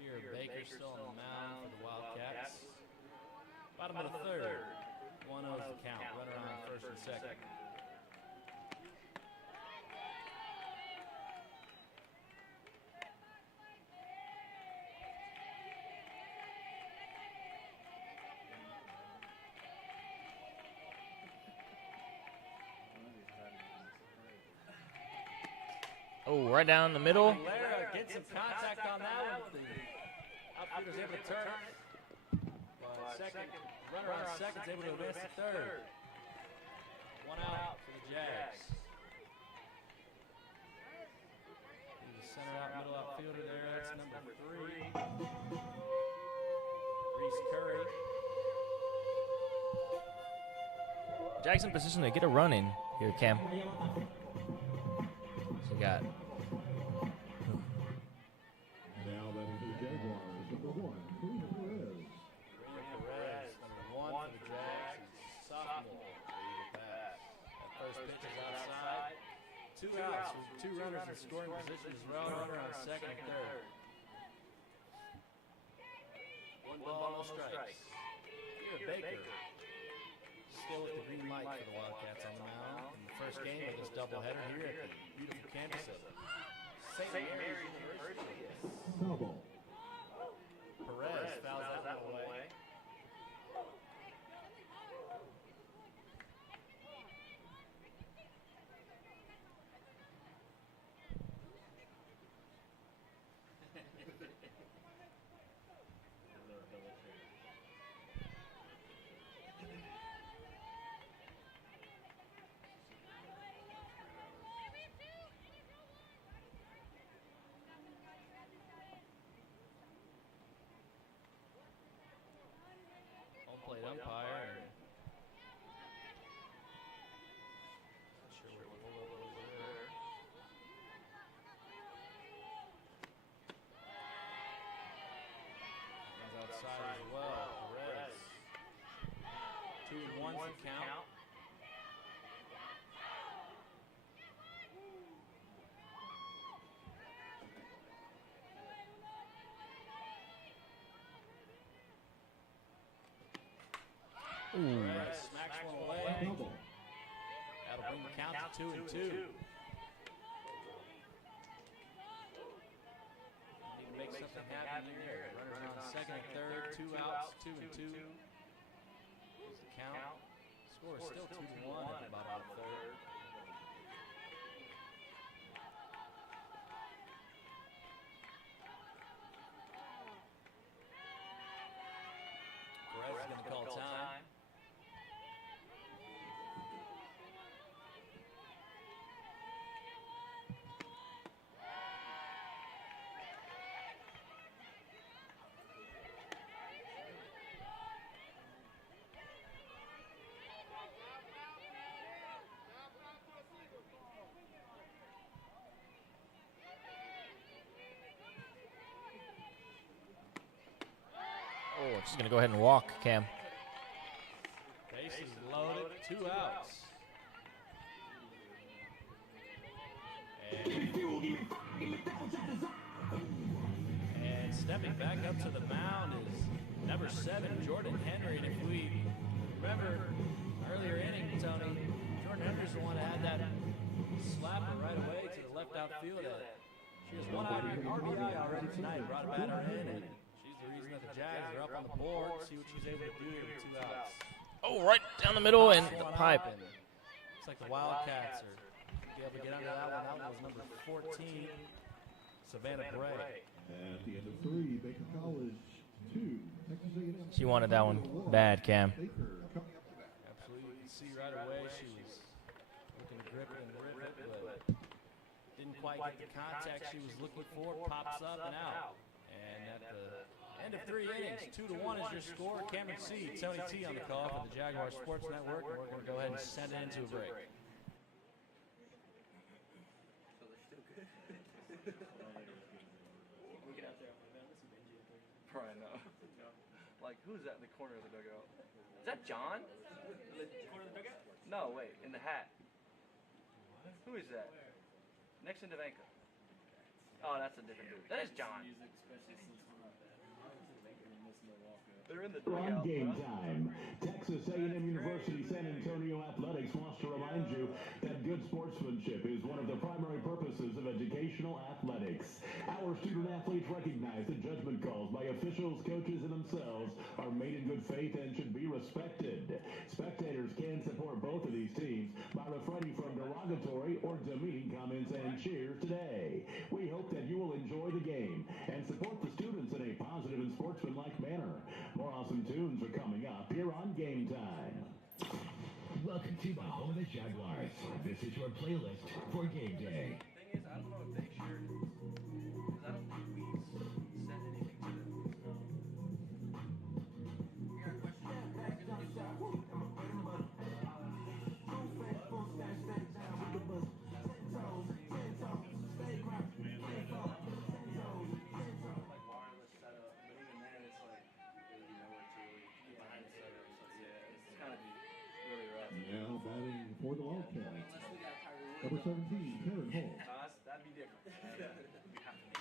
Here, Baker still on the mound for the Wildcats. Bottom of the third. 1-0 is the count. Runner on first and second. Oh, right down the middle. Aguilera gets some contact on that one. The outfielder's able to turn it. But second, runner on second's able to advance to third. 1 out for the Jags. He's the center out, middle outfielder there. That's number 3. Reese Curry. Jags in position to get a run in here, Cam. So we got. Now batting for the Jaguars, number 1, Karina Perez. Karina Perez, number 1 for the Jags. He's sophomore. Pass. That first pitch is outside. 2 outs with 2 runners in scoring position as well. Runner on second and third. 1 ball, no strikes. Here, Baker. Still with the green light for the Wildcats on the mound in the first game of this doubleheader here at the beautiful campus of St. Mary's University. Foul ball. Perez fouls that one away. 2-1's the count. Perez smacks one away. Double. That'll bring the count to 2-2. Need to make something happen here. Runners on second and third, 2 outs, 2-2. Here's the count. Score is still 2-1 at the bottom of the third. Perez is going to call time. Oh, she's going to go ahead and walk, Cam. Bases loaded, 2 outs. And stepping back up to the mound is number 7, Jordan Henry. And if we remember earlier inning, Tony, Jordan Henry's the one that had that slapper right away to the left outfield. She has 1 RBI already tonight, brought a batter in, and she's the reason that the Jags are up on the board. See what she's able to do here with 2 outs. Oh, right down the middle and the pipe. Looks like the Wildcats are able to get under that one. That was number 14, Savannah Bray. At the end of 3, Baker College 2, Texas A&M. She wanted that one bad, Cam. Baker coming up to bat. Absolutely, you can see right away she was looking to grip it and rip it, but didn't quite get the contact she was looking for. Pops up and out. And at the end of 3 innings, 2-1 is your score. Cameron C, Tony T on the call for the Jaguar Sports Network, and we're going to go ahead and send it into a break. Probably not. Like, who's that in the corner of the dugout? Is that John? In the corner of the dugout? No, wait, in the hat. Who is that? Next to Devanka. Oh, that's a different dude. That is John. They're in the On dugout. game time, Texas A&M University San Antonio Athletics wants to remind you that good sportsmanship is one of the primary purposes of educational athletics. Our student athletes recognize that judgment calls by officials, coaches, and themselves are made in good faith and should be respected. Spectators can support both of these teams by refraining from derogatory or demeaning comments and cheers today. We hope that you will enjoy the game and support the students in a positive and sportsmanlike manner. More awesome tunes are coming up here on Game Time. Welcome to the home of the Jaguars. This is your playlist for game day. Thing is, I don't know what Big Shirt is. Because I don't think we send anything to them. Like wireless setup, but even then it's like really nowhere to behind the setup. So yeah, it's kind of really rough. Now batting for the Wildcats, Unless we got Tyree number 17, Karen Hall. That'd be different. We have to make it happen.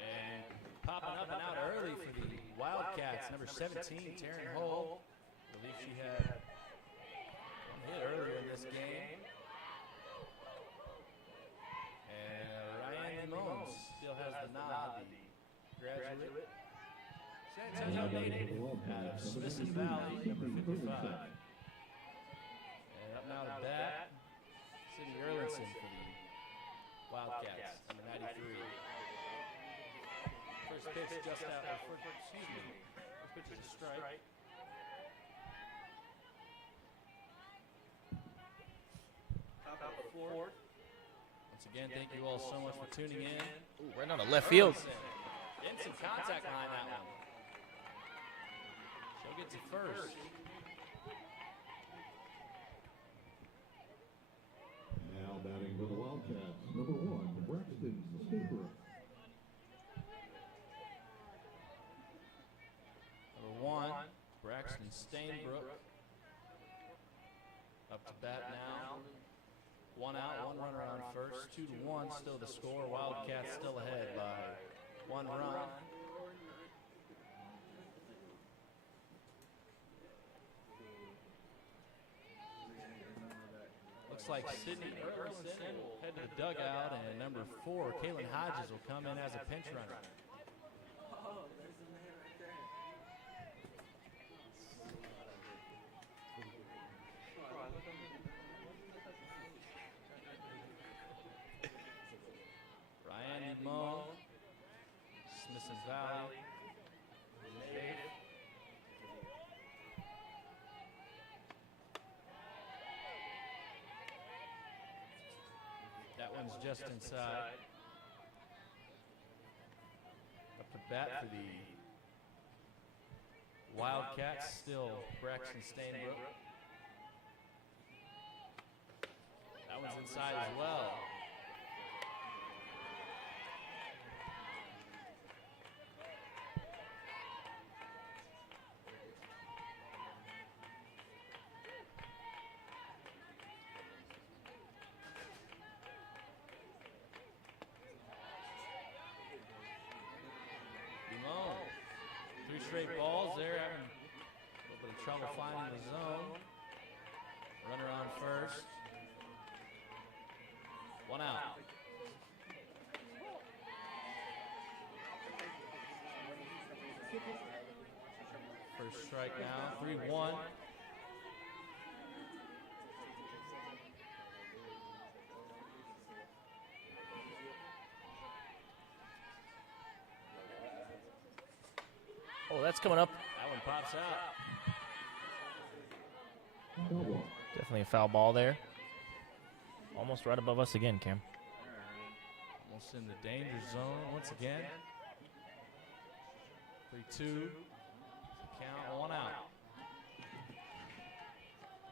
And popping up and out early for the Wildcats, number 17, Taryn Hull. I believe she had one hit earlier in this game. And Ryan Limons still has the nod, the graduate. San Antonio native out of Smithson Valley, number 55. And up now to bat, Sydney Erlinson for the Wildcats, number 93. First pitch just out, first pitch is a strike. Top of the fourth. Once again, thank you all so much for tuning in. Ooh, right on the left field. Getting some contact behind that one. She'll get to first. Now batting for the Wildcats, number 1, Braxton Staper. Braxton Stainbrook up to bat now. 1 out, 1 runner on first. 2-1, still the score. Wildcats still ahead by 1 run. Looks like Sidney Erlinson will head to the dugout, and number 4, Kalen Hodges, will come in as a pinch runner. Ryan Mo, Smithson Valley, that one's just inside. Up to bat for the Wildcats, still Braxton Stainbrook. That one's inside as well. Straight balls there, having a little bit of trouble finding the zone. Runner on first. 1 out. First strike now, 3-1. Oh, that's coming up. That one pops out. Definitely a foul ball there. Almost right above us again, Cam. Almost in the danger zone once again. 3-2. Count, 1 out.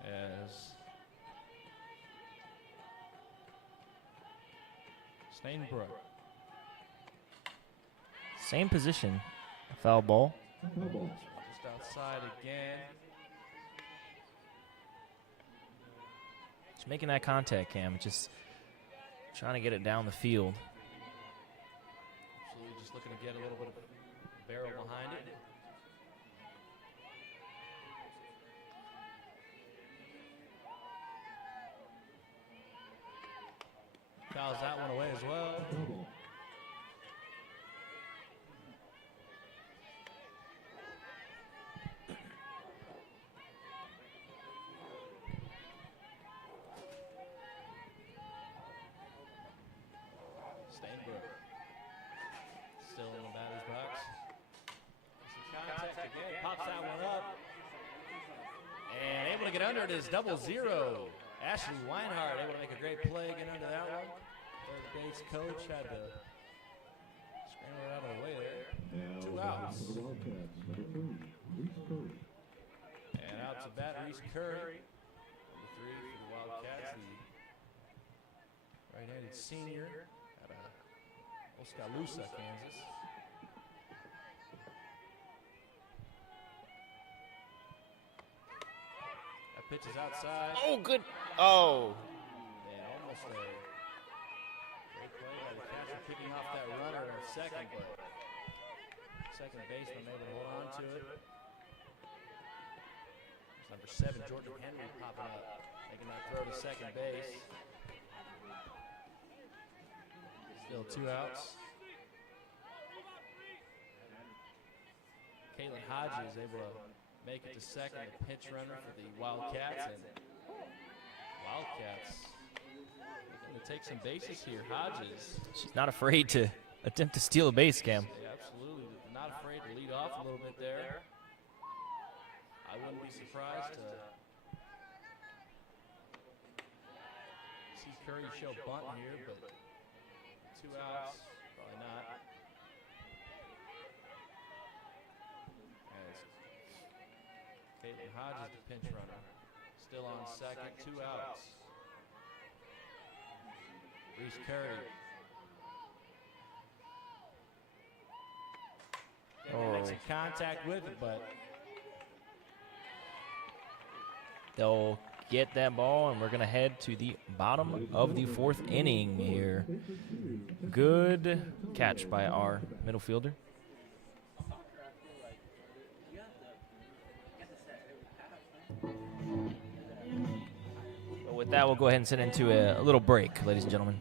As Stainbrook. Same position. A foul ball. Just outside again. Just making that contact, Cam. Just trying to get it down the field. Absolutely, just looking to get a little bit of barrel behind it. Fouls that one away as well. Stainbrook still in the batter's box. Some contact again, pops that one up. And able to get under it is 0-0. Ashley Weinhardt able to make a great play, get under that one. Third base coach had to scramble it out of the way there. 2 outs. And out to bat, Reese Curry. Number 3 for the Wildcats, the right-handed senior out of Oskaloosa, Kansas. That pitch is outside. Oh, good. Oh. And almost a great play by the catcher, picking off that runner in second, but second baseman able to hold on to it. There's number 7, Jordan Henry, popping up, making that throw to second base. Still 2 outs. Caitlin Hodges able to make it to second, the pinch runner for the Wildcats. And Wildcats looking to take some bases here. Hodges. She's not afraid to attempt to steal a base, Cam. Yeah, absolutely. Not afraid to lead off a little bit there. I wouldn't be surprised to see Curry show bunt here, but 2 outs, probably not. As Caitlin Hodges, the pinch runner, still on second, 2 outs. Reese Curry. Oh. Make some contact with it, but They'll get that ball, and we're going to head to the bottom of the 4th inning here. Good catch by our middle fielder. But with that, we'll go ahead and sit into a little break, ladies and gentlemen.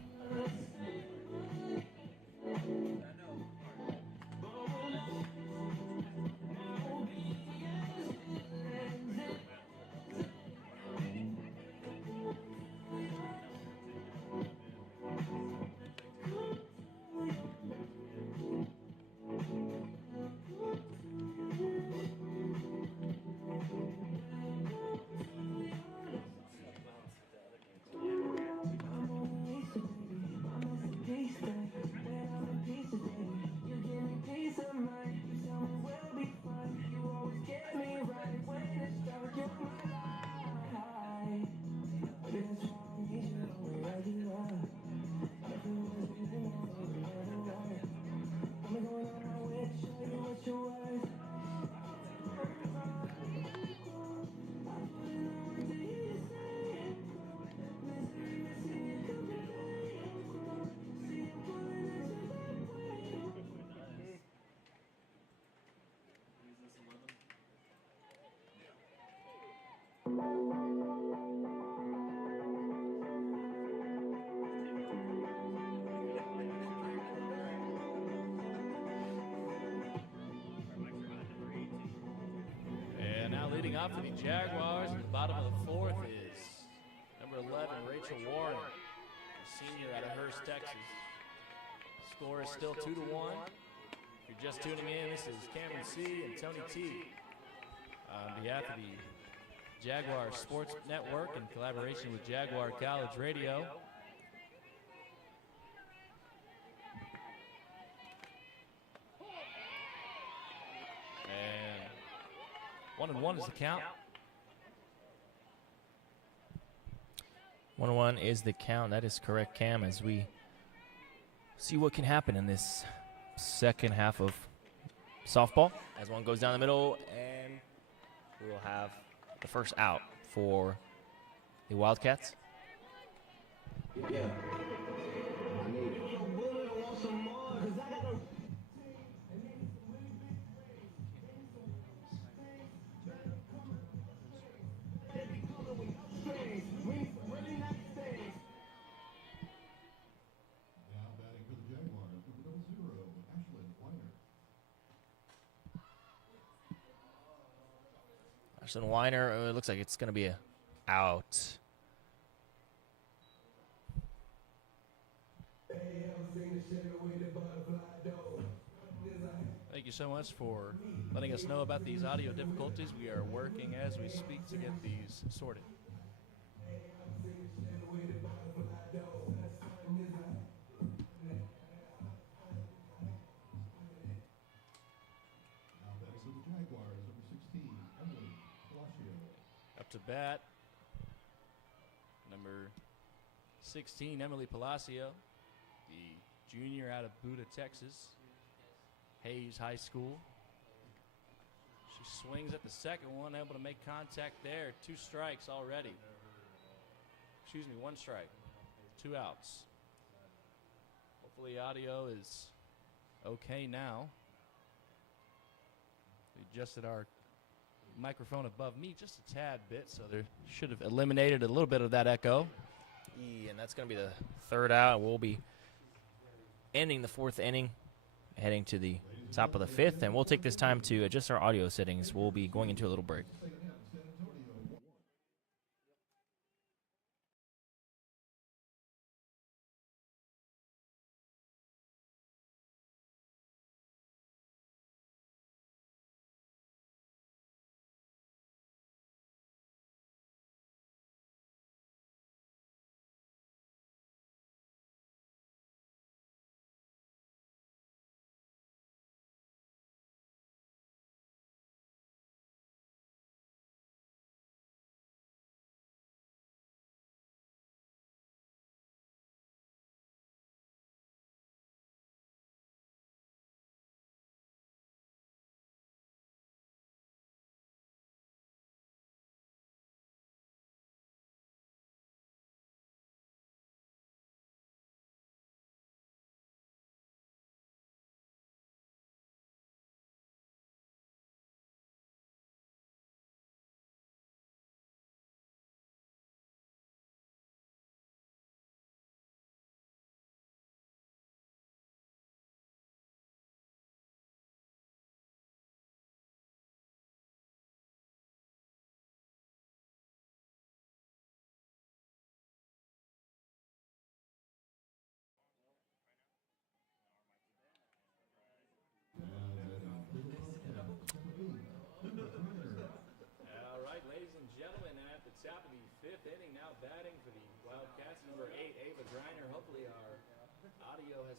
And now leading off for the Jaguars at the bottom of the 4th is number 11, Rachel Warren, a senior out of Hearst, Texas. Score is still 2-1. If you're just tuning in, this is Cameron C. and Tony T. On behalf of the Jaguar Sports Network in collaboration with Jaguar College Radio. And 1-1 is the count. 1-1 is the count. That is correct, Cam, as we see what can happen in this second half of softball. As one goes down the middle, and we will have the first out for the Wildcats. Yeah. Ashton Weiner, it looks like it's going to be a out. Thank you so much for letting us know about these audio difficulties. We are working as we speak to get these sorted. Up to bat, number 16, Emily Palacio, the junior out of Buda, Texas, Hayes High School. She swings at the second one, able to make contact there. 2 strikes already. Excuse me, 1 strike, 2 outs. Hopefully audio is okay now. We adjusted our microphone above me just a tad bit, so there should have eliminated a little bit of that echo. And that's going to be the 3rd out. We'll be ending the 4th inning, heading to the top of the 5th, and we'll take this time to adjust our audio settings. We'll be going into a little break.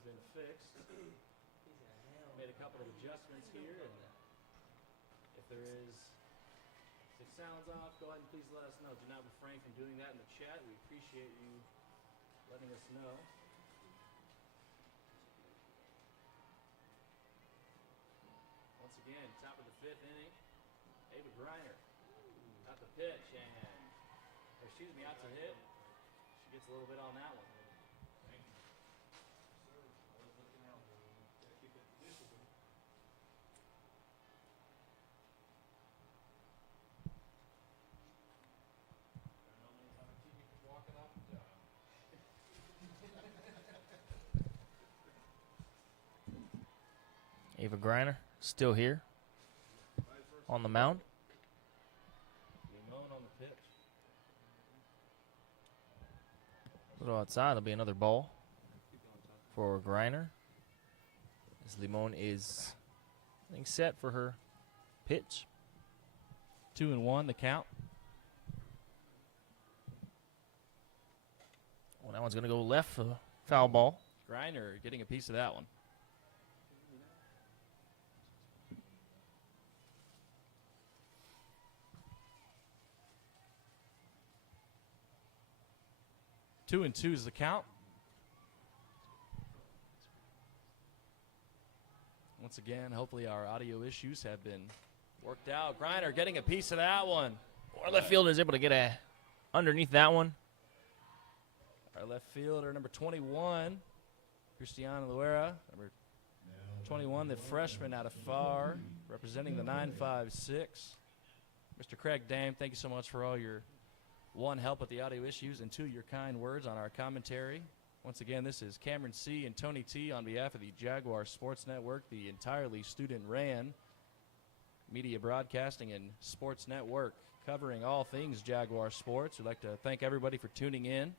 been fixed. Made a couple of adjustments here, and if there is, if it sounds off, go ahead and please let us know. Do not refrain from doing that in the chat. We appreciate you letting us know. Once again, top of the 5th inning, Ava Griner out the pitch, and, or excuse me, out to hit. She gets a little bit on that one. Ava Griner still here on the mound. Limon on the pitch. A little outside, there'll be another ball for Griner. As Limon is, I think, set for her pitch. 2-1 the count. Well, that one's going to go left for foul ball. Griner getting a piece of that one. Two and 2 is the count. Once again, hopefully our audio issues have been worked out. Griner getting a piece of that one. Our left fielder is able to get underneath that one. Our left fielder, number 21, Cristiana Luera. Number 21, the freshman out of FAR, representing the 956. Mr. Craig Dame, thank you so much for all your, one, help with the audio issues, and two, your kind words on our commentary. Once again, this is Cameron C. and Tony T. on behalf of the Jaguar Sports Network, the entirely student-ran media broadcasting and sports network covering all things Jaguar sports. We'd like to thank everybody for tuning in.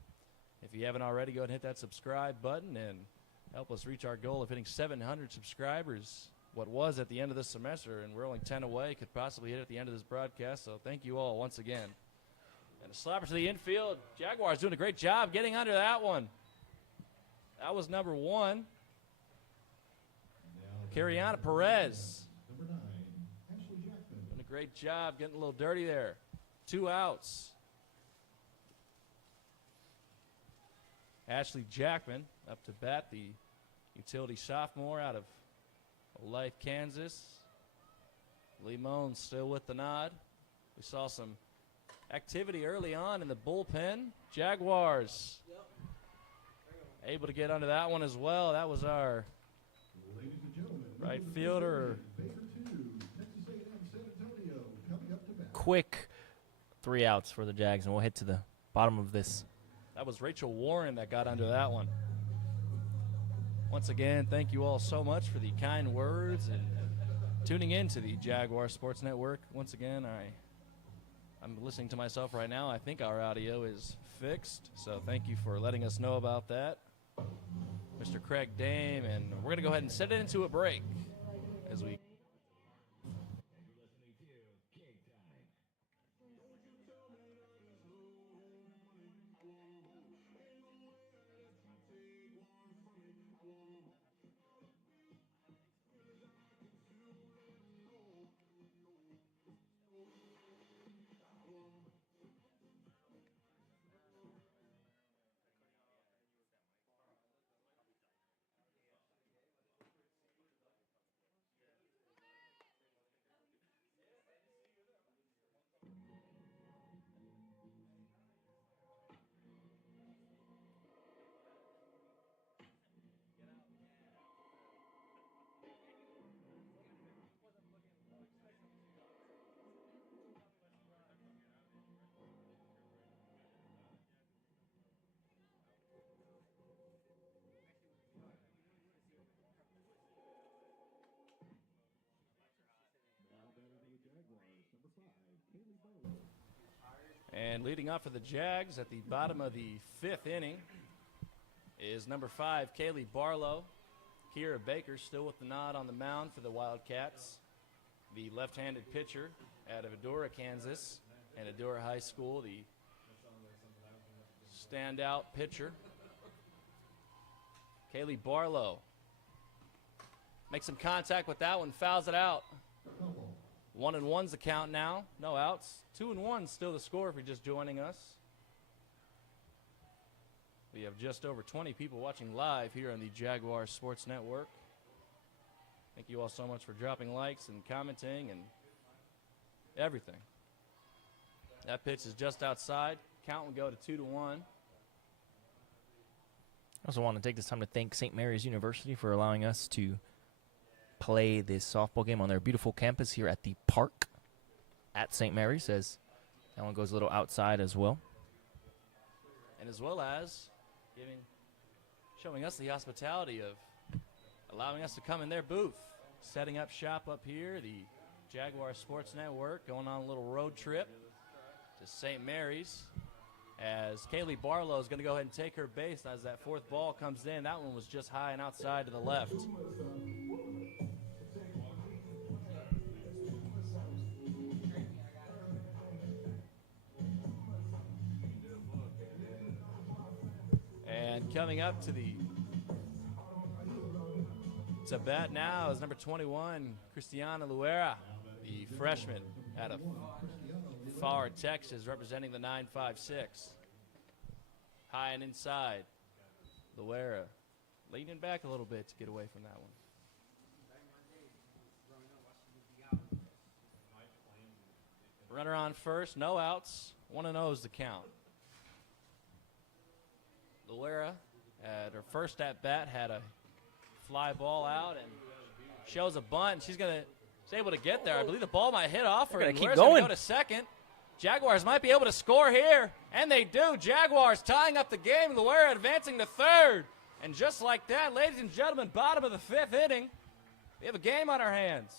If you haven't already, go ahead and hit that subscribe button and help us reach our goal of hitting 700 subscribers, what was at the end of this semester, and we're only 10 away, could possibly hit at the end of this broadcast, so thank you all once again. And a slapper to the infield. Jaguars doing a great job getting under that one. That was number 1. Cariana Perez. Doing a great job getting a little dirty there. 2 outs. Ashley Jackman up to bat, the utility sophomore out of Olathe, Kansas. Limon still with the nod. We saw some activity early on in the bullpen. Jaguars able to get under that one as well. That was our right fielder. Quick 3 outs for the Jags, and we'll head to the bottom of this. That was Rachel Warren that got under that one. Once again, thank you all so much for the kind words and tuning in to the Jaguar Sports Network. Once again, I'm listening to myself right now. I think our audio is fixed, so thank you for letting us know about that, Mr. Craig Dame. And we're going to go ahead and set it into a break as we... And leading off for the Jags at the bottom of the 5th inning is number 5, Kaylee Barlow. Kira Baker still with the nod on the mound for the Wildcats. The left-handed pitcher out of Adora, Kansas, and Adora High School, the standout pitcher. Kaylee Barlow Makes some contact with that one, fouls it out. 1-1's the count now. No outs. 2-1 still the score if you're just joining us. We have just over 20 people watching live here on the Jaguars Sports Network. Thank you all so much for dropping likes and commenting and everything. That pitch is just outside. Count will go to 2-1. I also want to take this time to thank St. Mary's University for allowing us to play this softball game on their beautiful campus here at the park at St. Mary's, as that one goes a little outside as well. And as well as showing us the hospitality of allowing us to come in their booth, setting up shop up here, the Jaguar Sports Network, going on a little road trip to St. Mary's, as Kaylee Barlow is going to go ahead and take her base as that fourth ball comes in. That one was just high and outside to the left. And coming up to bat now is number 21, Cristiana Luera, the freshman out of Forward, Texas, representing the 956. High and inside. Luera leaning back a little bit to get away from that one. Runner on first, no outs. 1-0 is the count. Luera at her first at bat had a fly ball out and shows a bunt. She's able to get there. I believe the ball might hit off her. They're And gonna keep Luera's going. Go to second. Jaguars might be able to score here, and they do. Jaguars tying up the game. Luera advancing to third. And just like that, ladies and gentlemen, bottom of the fifth inning, we have a game on our hands.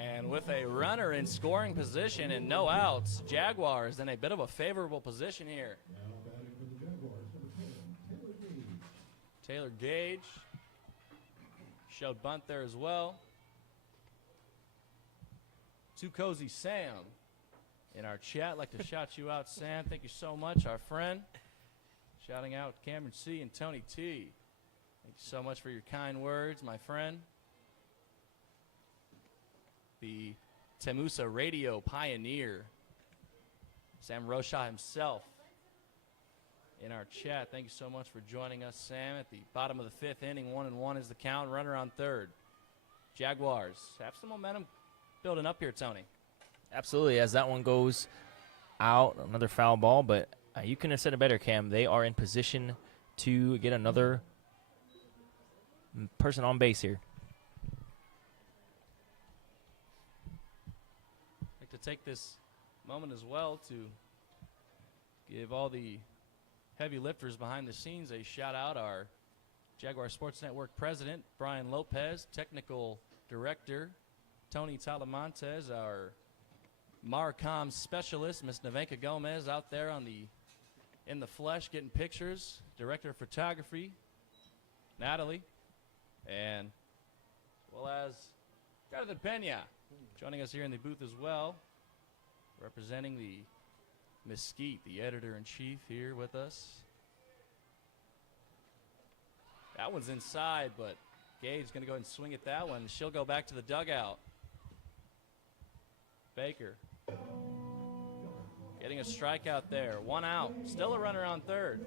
And with a runner in scoring position and no outs, Jaguars in a bit of a favorable position here. Taylor Gage showed bunt there as well. Too Cozy Sam in our chat. Like to shout you out, Sam. Thank you so much, our friend. Shouting out Cameron C. and Tony T. Thank you so much for your kind words, my friend. The TAMUSA radio pioneer, Sam Rosha himself, in our chat. Thank you so much for joining us, Sam. At the bottom of the fifth inning, 1-1 is the count. Runner on third. Jaguars have some momentum building up here, Tony. Absolutely, as that one goes out, another foul ball, but you couldn't have said it better, Cam. They are in position to get another person on base here. To take this moment as well to give all the heavy lifters behind the scenes a shout out. Our Jaguar Sports Network president, Brian Lopez, technical director, Tony Talamontes, our Marcom specialist, Miss Nevenka Gomez, out there in the flesh getting pictures, director of photography, Natalie, and as well as Jonathan Pena joining us here in the booth as well, representing the Mesquite, the editor-in-chief here with us. That one's inside, but Gage's going to go ahead and swing at that one. She'll go back to the dugout. Baker getting a strikeout there. 1 out. Still a runner on third.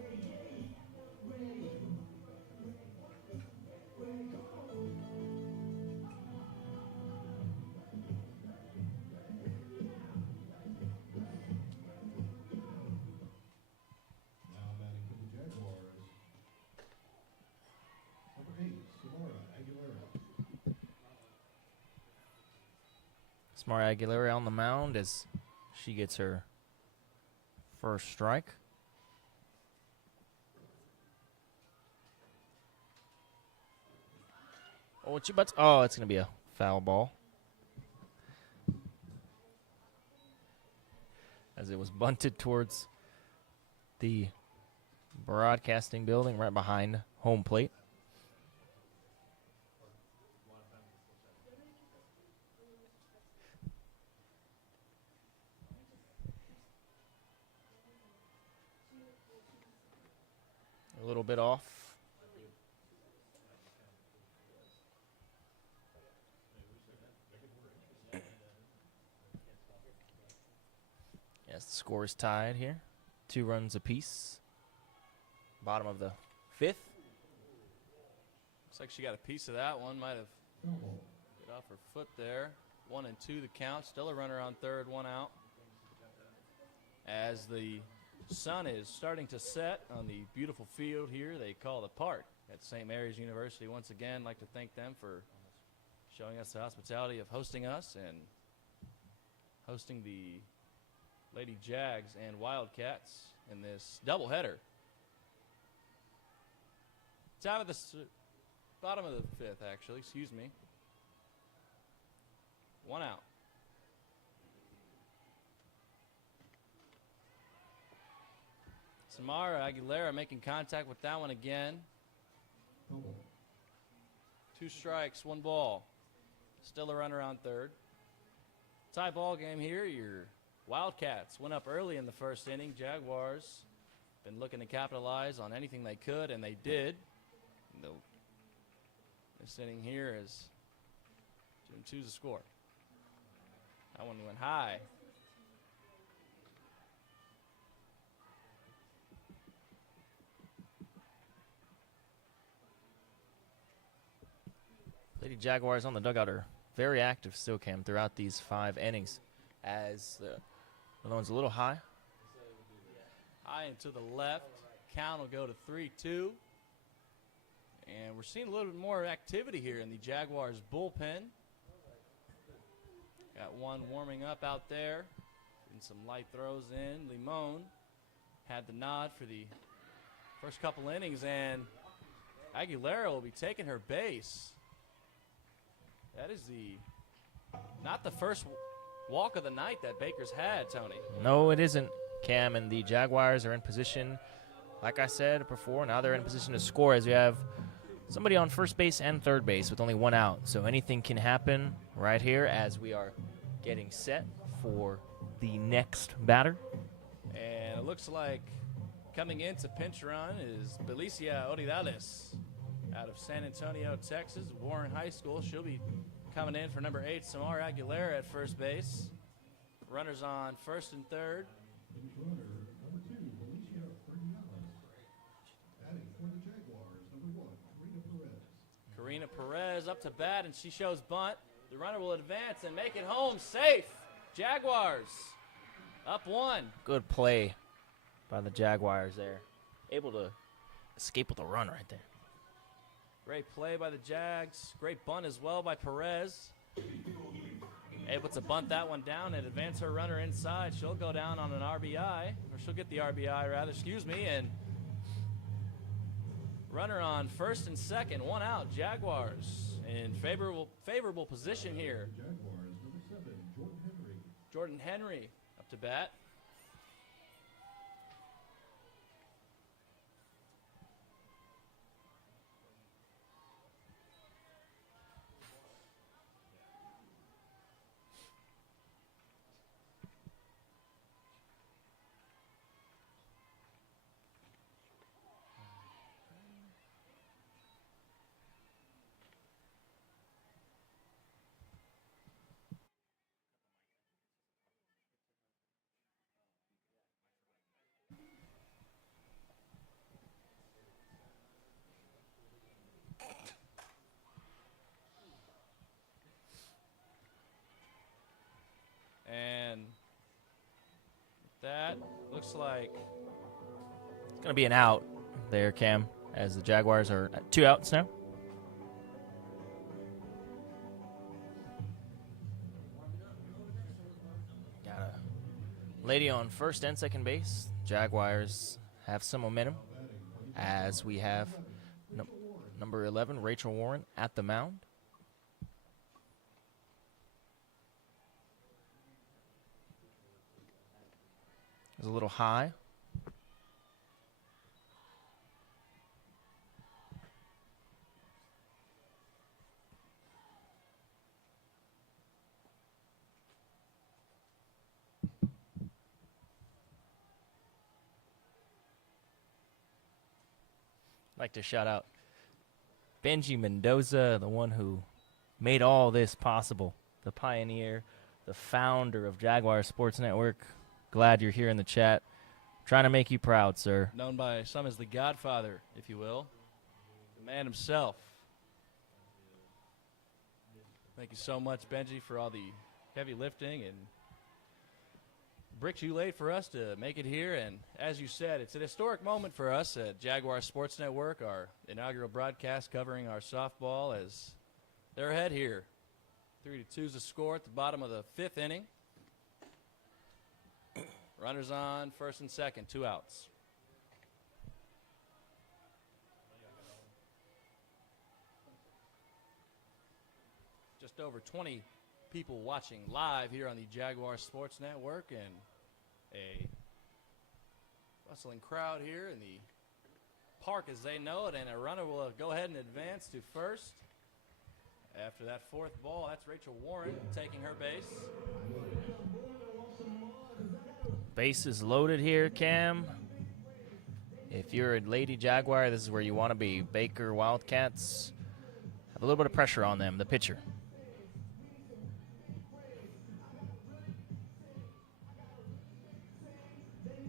Samara Aguilera on the mound as she gets her first strike. Oh, it's going to be a foul ball. As it was bunted towards the broadcasting building right behind home plate. A little bit off. Yes, the score is tied here. 2 runs apiece. Bottom of the 5th. Looks like she got a piece of that one. Might have get off her foot there. 1 and 2 the count. Still a runner on third, 1 out. As the sun is starting to set on the beautiful field here they call the park at St. Mary's University. Once again, I'd like to thank them for showing us the hospitality of hosting us and hosting the Lady Jags and Wildcats in this doubleheader. Top of the bottom of the 5th, actually. Excuse me. 1 out. Samara Aguilera making contact with that one again. 2 strikes, 1 ball. Still a runner on third. Tie ball game here. Your Wildcats went up early in the first inning. Jaguars been looking to capitalize on anything they could, and they did. This inning here is 2-2's the score. That one went high. Lady Jaguars on the dugout are very active still, Cam, throughout these 5 innings. As the other one's a little high. High and to the left. Count will go to 3-2. And we're seeing a little bit more activity here in the Jaguars bullpen. Got one warming up out there. And some light throws in. Limon had the nod for the first couple innings. And Aguilera will be taking her base. That is not the first walk of the night that Baker's had, Tony. No, it isn't, Cam, and the Jaguars are in position, like I said before, now they're in position to score as we have somebody on first base and third base with only 1 out. So anything can happen right here as we are getting set for the next batter. And it looks like coming in to pinch run is Belicia Oridales out of San Antonio, Texas, Warren High School. She'll be coming in for number 8, Samara Aguilera at first base. Runners on first and third. Runner number 2, Felicia Ordiales. Batting for the Jaguars, number 1, Karina Perez. Karina Perez up to bat, and she shows bunt. The runner will advance and make it home safe. Jaguars up 1. Good play by the Jaguars there. Able to escape with a run right there. Great play by the Jags. Great bunt as well by Perez. Able to bunt that one down and advance her runner inside. She'll go down on an RBI, or she'll get the RBI rather, excuse me, and runner on first and second, 1 out. Jaguars in favorable position here. Jaguars, number 7, Jordan Henry. Jordan Henry up to bat. And that looks like It's going to be an out there, Cam, as the Jaguars are at 2 outs now. Got a lady on first and second base. Jaguars have some momentum as we have number 11, Rachel Warren, at the mound. It's a little high. like to shout out Benji Mendoza, the one who made all this possible, the pioneer, the founder of Jaguar Sports Network. Glad you're here in the chat. Trying to make you proud, sir. Known by some as the Godfather, if you will. The man himself. Thank you so much, Benji, for all the heavy lifting and bricks you laid for us to make it here. And as you said, it's an historic moment for us at Jaguar Sports Network, our inaugural broadcast covering our softball as they're ahead here. 3-2 is the score at the bottom of the 5th inning. Runners on, first and second, 2 outs. Just over 20 people watching live here on the Jaguar Sports Network, and a bustling crowd here in the park as they know it, and a runner will go ahead and advance to first. After that 4th ball, that's Rachel Warren taking her base. Base is loaded here, Cam. If you're a Lady Jaguar, this is where you want to be. Baker Wildcats have a little bit of pressure on them, the pitcher.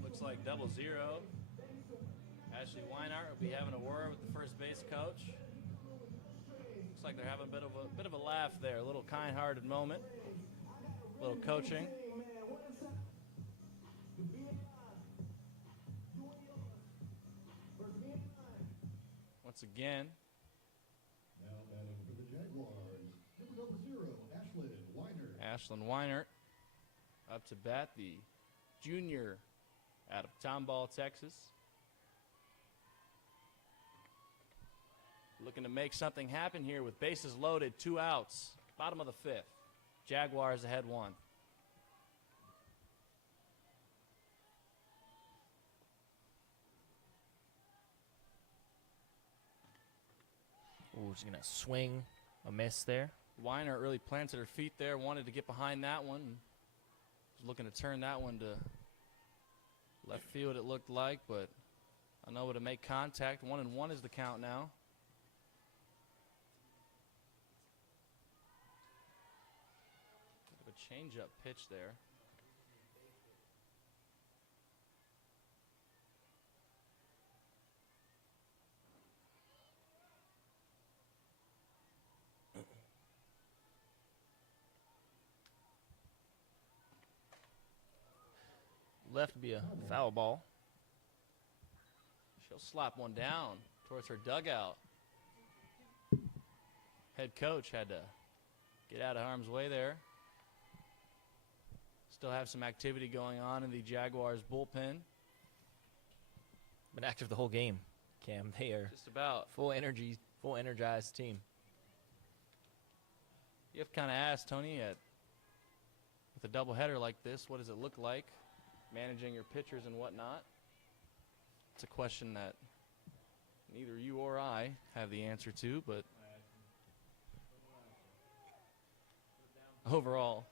Looks like 0-0. Ashley Weinart will be having a word with the first base coach. Looks like they're having a bit of a laugh there, a little kind-hearted moment, a little coaching. Once again, Now batting for the Jaguars, number 0, Ashlyn Weinert. Ashlyn Weinert up to bat, the junior out of Tomball, Texas. Looking to make something happen here with bases loaded, 2 outs, bottom of the 5th. Jaguars ahead 1. Ooh, she's going to swing a miss there. Weiner really planted her feet there, wanted to get behind that one. Was looking to turn that one to left field, it looked like, but unable to make contact. 1-1 is the count now. Bit of a change-up pitch there. Left to be a foul ball. She'll slap one down towards her dugout. Head coach had to get out of harm's way there. Still have some activity going on in the Jaguars bullpen. Been active the whole game, Cam. They are Just about. full energy, full energized team. You have to kind of ask, Tony, with a doubleheader like this, what does it look like? Managing your pitchers and whatnot. It's a question that neither you or I have the answer to, but overall,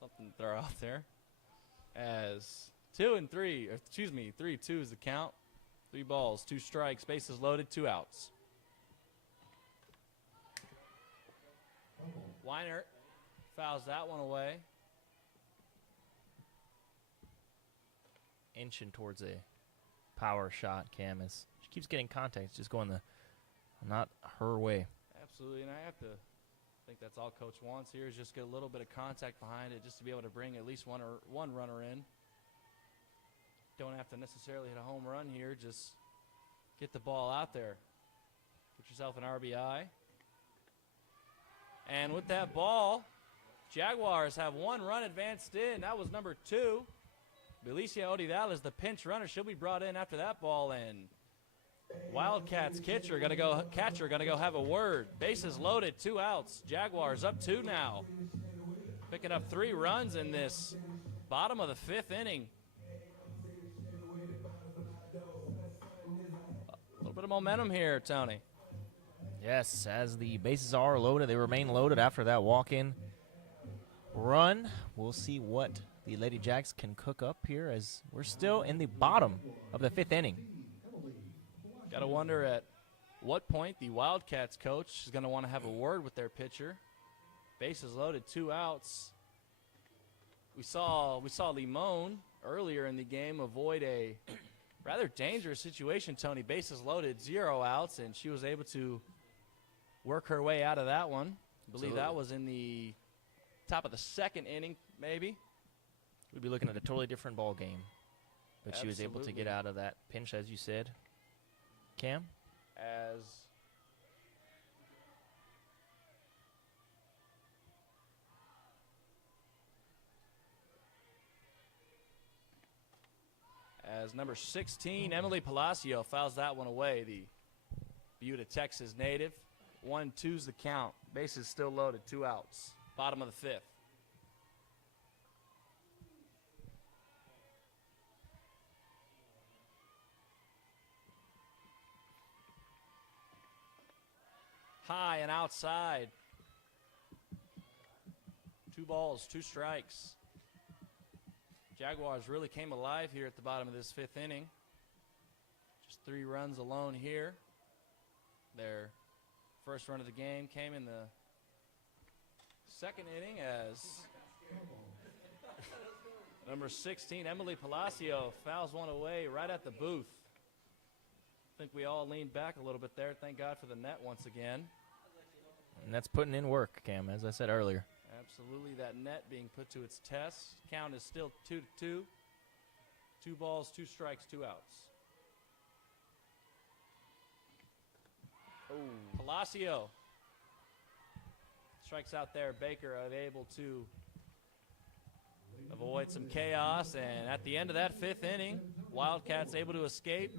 something to throw out there. As 3-2 is the count. 3 balls, 2 strikes, bases loaded, 2 outs. Weiner fouls that one away. Inching towards a power shot, Cam, as she keeps getting contact. It's just going not her way. Absolutely, and I have to think that's all Coach wants here is just get a little bit of contact behind it just to be able to bring at least one runner in. Don't have to necessarily hit a home run here. Just get the ball out there. Get yourself an RBI. And with that ball, Jaguars have 1 run advanced in. That was number 2. Belicia Odidal is the pinch runner. She'll be brought in after that ball, and Wildcats catcher gonna go have a word. Bases loaded, 2 outs. Jaguars up 2 now. Picking up 3 runs in this bottom of the 5th inning. A little bit of momentum here, Tony. Yes, as the bases are loaded, they remain loaded after that walk-in run. We'll see what the Lady Jags can cook up here as we're still in the bottom of the 5th inning. Got to wonder at what point the Wildcats coach is going to want to have a word with their pitcher. Bases loaded, 2 outs. We saw Limon earlier in the game avoid a rather dangerous situation, Tony. Bases loaded, 0 outs, and she was able to work her way out of that one. I believe that was in the top of the 2nd inning, maybe. We'd be looking at a totally different ball game. But she was able to get out of that pinch, as you said. Cam? As number 16, Emily Palacio, fouls that one away, the Buda, Texas native. 1-2's the count. Bases still loaded, 2 outs. Bottom of the 5th. High and outside. 2 balls, 2 strikes. Jaguars really came alive here at the bottom of this 5th inning. Just 3 runs alone here. Their first run of the game came in the 2nd inning as number 16, Emily Palacio, fouls one away right at the booth. I think we all leaned back a little bit there. Thank God for the net once again. And that's putting in work, Cam, as I said earlier. Absolutely, that net being put to its test. Count is still 2-2. 2 balls, 2 strikes, 2 outs. Oh, Palacio strikes out there. Baker able to avoid some chaos, and at the end of that 5th inning, Wildcats able to escape.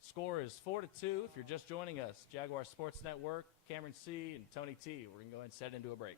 Score is 4-2. If you're just joining us, Jaguar Sports Network, Cameron C. and Tony T. We're going to go ahead and set into a break.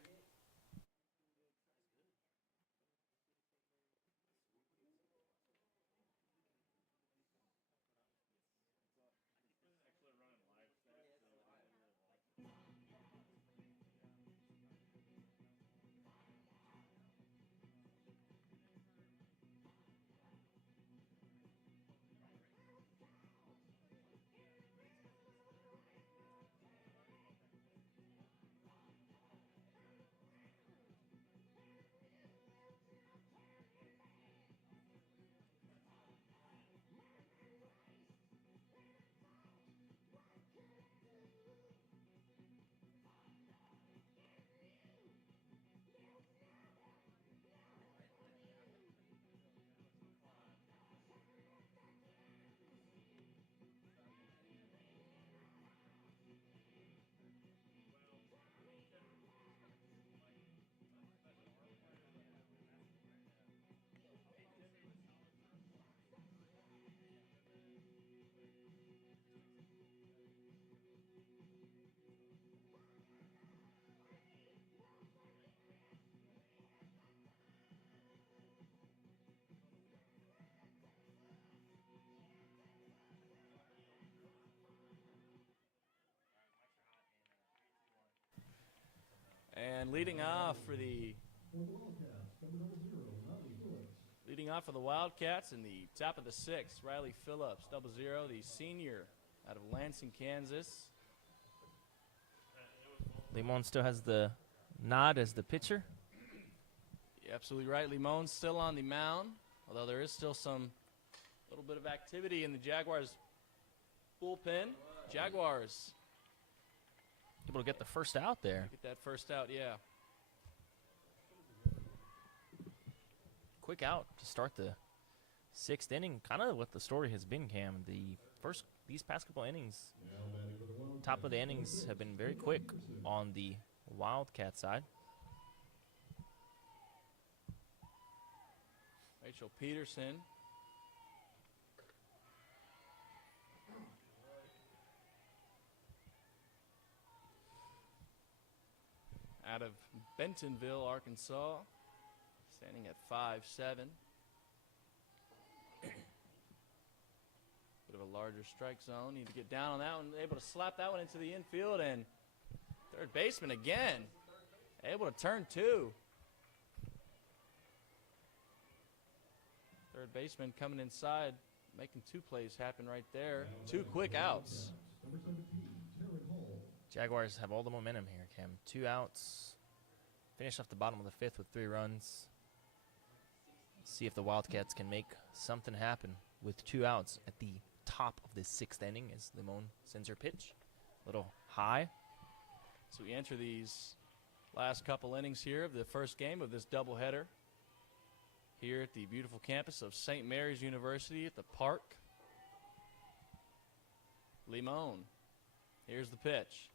And leading off for the Wildcats in the top of the 6th, Riley Phillips, 0-0, the senior out of Lansing, Kansas. Limon still has the nod as the pitcher. You're absolutely right. Limon's still on the mound, although there is still some little bit of activity in the Jaguars bullpen. Jaguars Able to get the first out there. get that first out, yeah. Quick out to start the 6th inning. Kind of what the story has been, Cam. These past couple innings, top of the innings have been very quick on the Wildcat side. Rachel Peterson. Out of Bentonville, Arkansas, standing at 5'7". Bit of a larger strike zone. Need to get down on that one. Able to slap that one into the infield, and third baseman again. Able to turn 2. Third baseman coming inside making two plays happen right there. Two quick outs. Jaguars have all the momentum here, Cam. 2 outs. Finish off the bottom of the 5th with 3 runs. See if the Wildcats can make something happen with 2 outs at the top of this 6th inning as Limon sends her pitch. A little high. So we enter these last couple innings here of the first game of this doubleheader here at the beautiful campus of St. Mary's University at the park. Limon. Here's the pitch.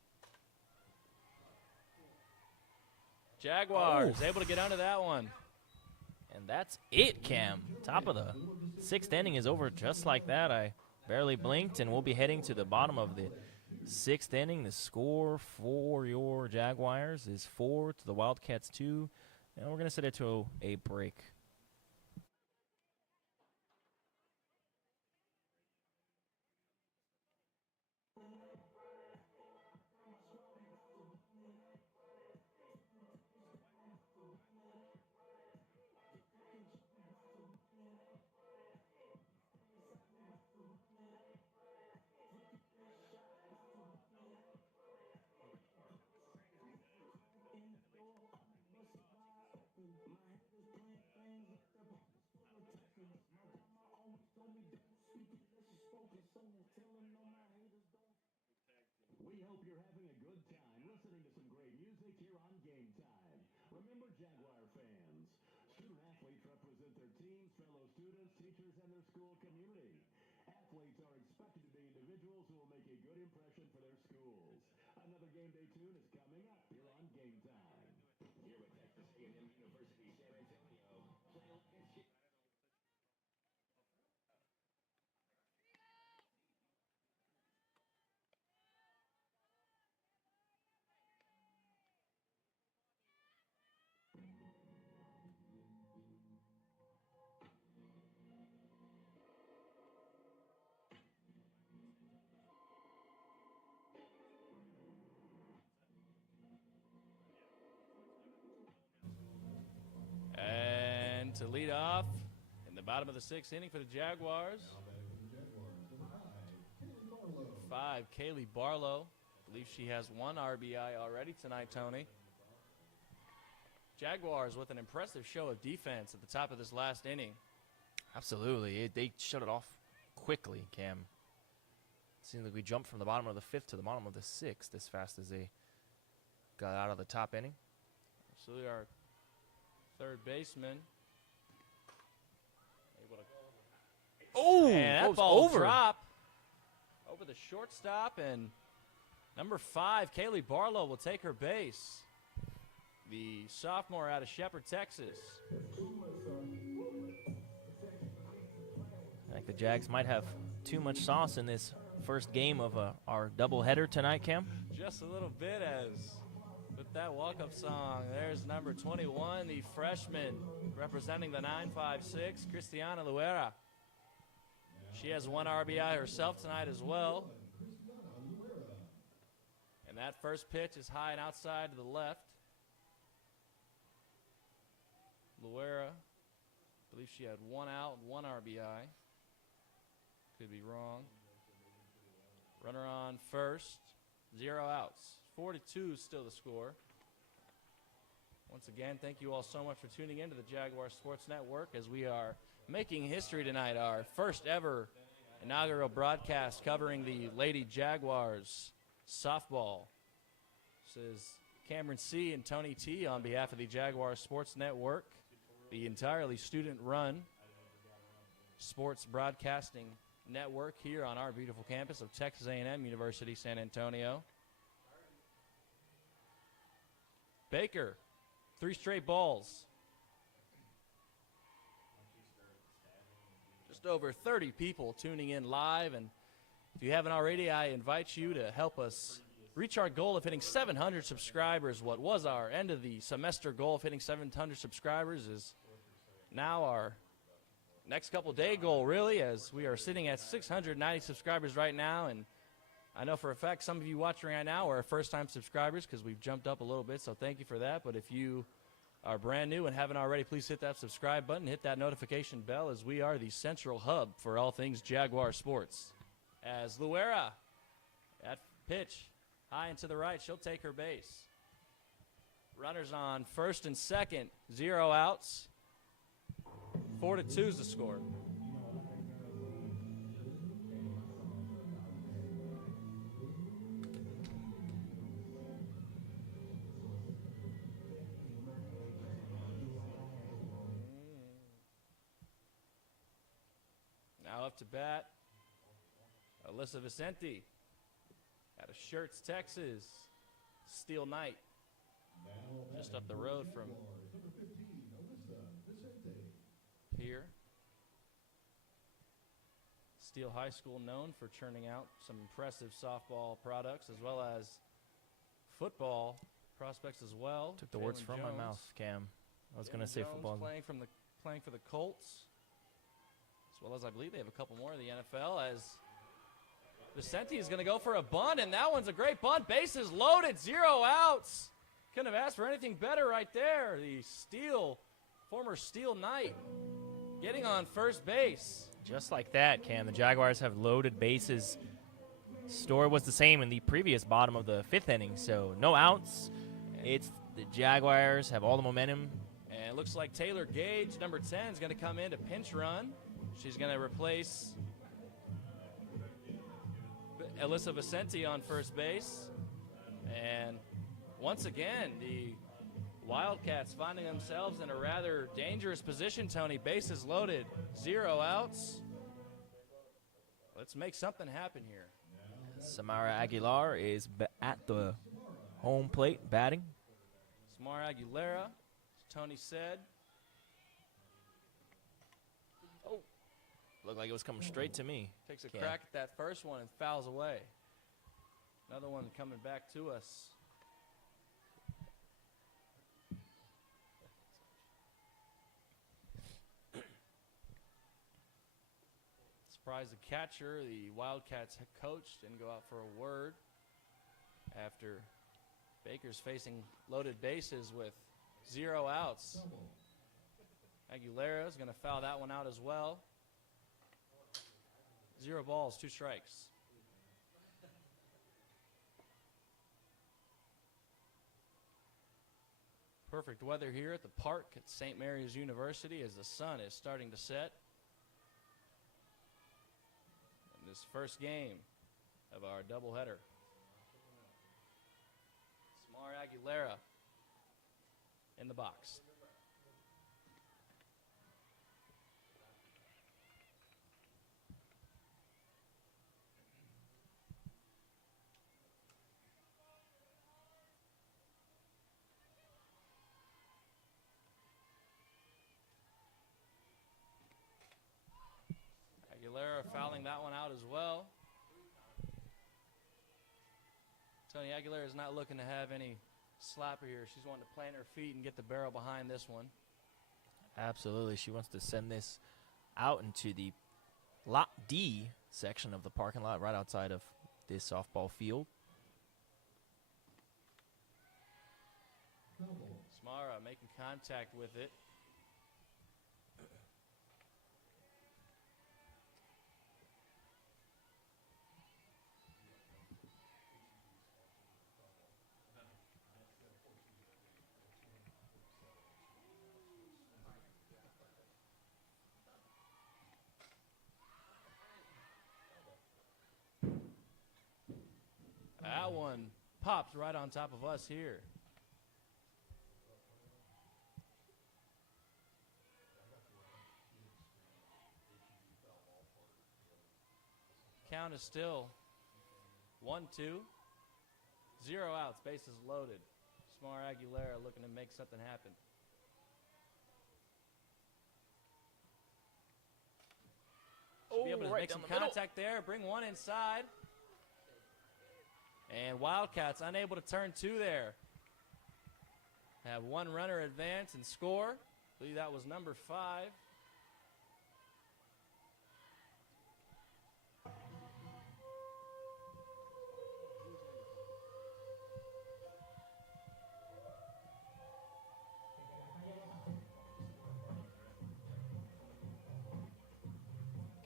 Jaguars able to get under that one. And that's it, Cam. Top of the 6th inning is over just like that. I barely blinked, and we'll be heading to the bottom of the 6th inning. The score for your Jaguars is 4 to the Wildcats 2. And we're going to set it to a break. We hope you're having a good time listening to some great music here on Game Time. Remember, Jaguar fans, student athletes represent their teams, fellow students, teachers, and their school community. Athletes are expected to be individuals who will make a good impression for their schools. Another game day tune is coming up here on Game Time. Here with Texas A&M University San Antonio, And to lead off in the bottom of the 6th inning for the Jaguars. 5, Kaylee Barlow. I believe she has 1 RBI already tonight, Tony. Jaguars with an impressive show of defense at the top of this last inning. Absolutely. They shut it off quickly, Cam. It seems like we jumped from the bottom of the 5th to the bottom of the 6th as fast as they got out of the top inning. Absolutely, our third baseman. Oh, and that ball drop over the shortstop, and number 5, Kaylee Barlow, will take her base. The sophomore out of Shepherd, Texas. I think the Jags might have too much sauce in this first game of our doubleheader tonight, Cam. Just a little bit, as with that walk-up song, there's number 21, the freshman representing the 956, Cristiana Luera. She has 1 RBI herself tonight as well. And that first pitch is high and outside to the left. Luera, I believe she had 1 out, 1 RBI. Could be wrong. Runner on first, 0 outs. 4-2 still the score. Once again, thank you all so much for tuning in to the Jaguar Sports Network as we are making history tonight, our first ever inaugural broadcast covering the Lady Jaguars softball. This is Cameron C. and Tony T. on behalf of the Jaguar Sports Network, the entirely student-run sports broadcasting network here on our beautiful campus of Texas A&M University San Antonio. Baker, 3 straight balls. Just over 30 people tuning in live, and if you haven't already, I invite you to help us reach our goal of hitting 700 subscribers. What was our end of the semester goal of hitting 700 subscribers is now our next couple day goal, really, as we are sitting at 690 subscribers right now. And I know for a fact some of you watching right now are first-time subscribers because we've jumped up a little bit, so thank you for that. But if you are brand new and haven't already, please hit that subscribe button, hit that notification bell, as we are the central hub for all things Jaguar sports. As Luera at pitch, high and to the right, she'll take her base. Runners on first and second, 0 outs. 4-2 is the score. Now up to bat, Alyssa Vicente out of Schertz, Texas. Steel Knight, just up the road from here. Steel High School, known for churning out some impressive softball products as well as football prospects as well. Took the words from my mouth, Cam. I was going to say Jones football. playing for the Colts, as well as I believe they have a couple more in the NFL, as Vicente is going to go for a bunt, and that one's a great bunt. Bases loaded, 0 outs. Couldn't have asked for anything better right there. The former Steel Knight getting on first base. Just like that, Cam, the Jaguars have loaded bases. Story was the same in the previous bottom of the 5th inning, so no outs. It's the Jaguars have all the momentum. And it looks like Taylor Gage, number 10, is going to come in to pinch run. She's going to replace Alyssa Vicente on first base. And once again, the Wildcats finding themselves in a rather dangerous position, Tony. Bases loaded, 0 outs. Let's make something happen here. Samara Aguilar is at the home plate batting. Samara Aguilera, as Tony said. Oh, looked like it was coming straight to me. Takes a crack at that first one and fouls away. Another one coming back to us. Surprised the catcher, the Wildcats head coach, didn't go out for a word after Baker's facing loaded bases with 0 outs. Aguilera is going to foul that one out as well. 0 balls, 2 strikes. Perfect weather here at the park at St. Mary's University as the sun is starting to set. In this first game of our doubleheader. Samara Aguilera in the box. Aguilera fouling that one out as well. Tony, Aguilera is not looking to have any slapper here. She's wanting to plant her feet and get the barrel behind this one. Absolutely. She wants to send this out into the Lot D section of the parking lot right outside of this softball field. Samara making contact with it. That one pops right on top of us here. Count is still 1-2. 0 outs, bases loaded. Samara Aguilera looking to make something happen. Should be able to make some contact there, bring one inside. And Wildcats unable to turn 2 there. Have 1 runner advance and score. I believe that was number 5.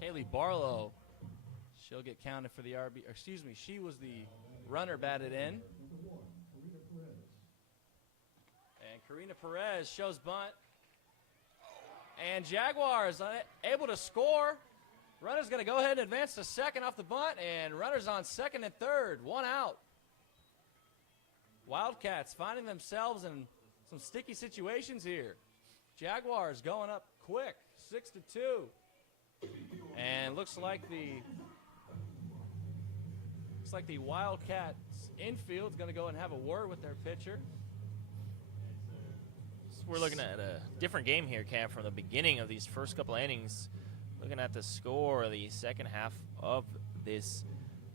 Haley Barlow. She'll get counted for the RB. Or excuse me, she was the runner batted in. And Karina Perez shows bunt. And Jaguars able to score. Runner's going to go ahead and advance to second off the bunt, and runners on second and third, 1 out. Wildcats finding themselves in some sticky situations here. Jaguars going up quick, 6-2. And looks like the Wildcats infield's going to go and have a word with their pitcher. So we're looking at a different game here, Cam, from the beginning of these first couple innings. Looking at the score, the second half of this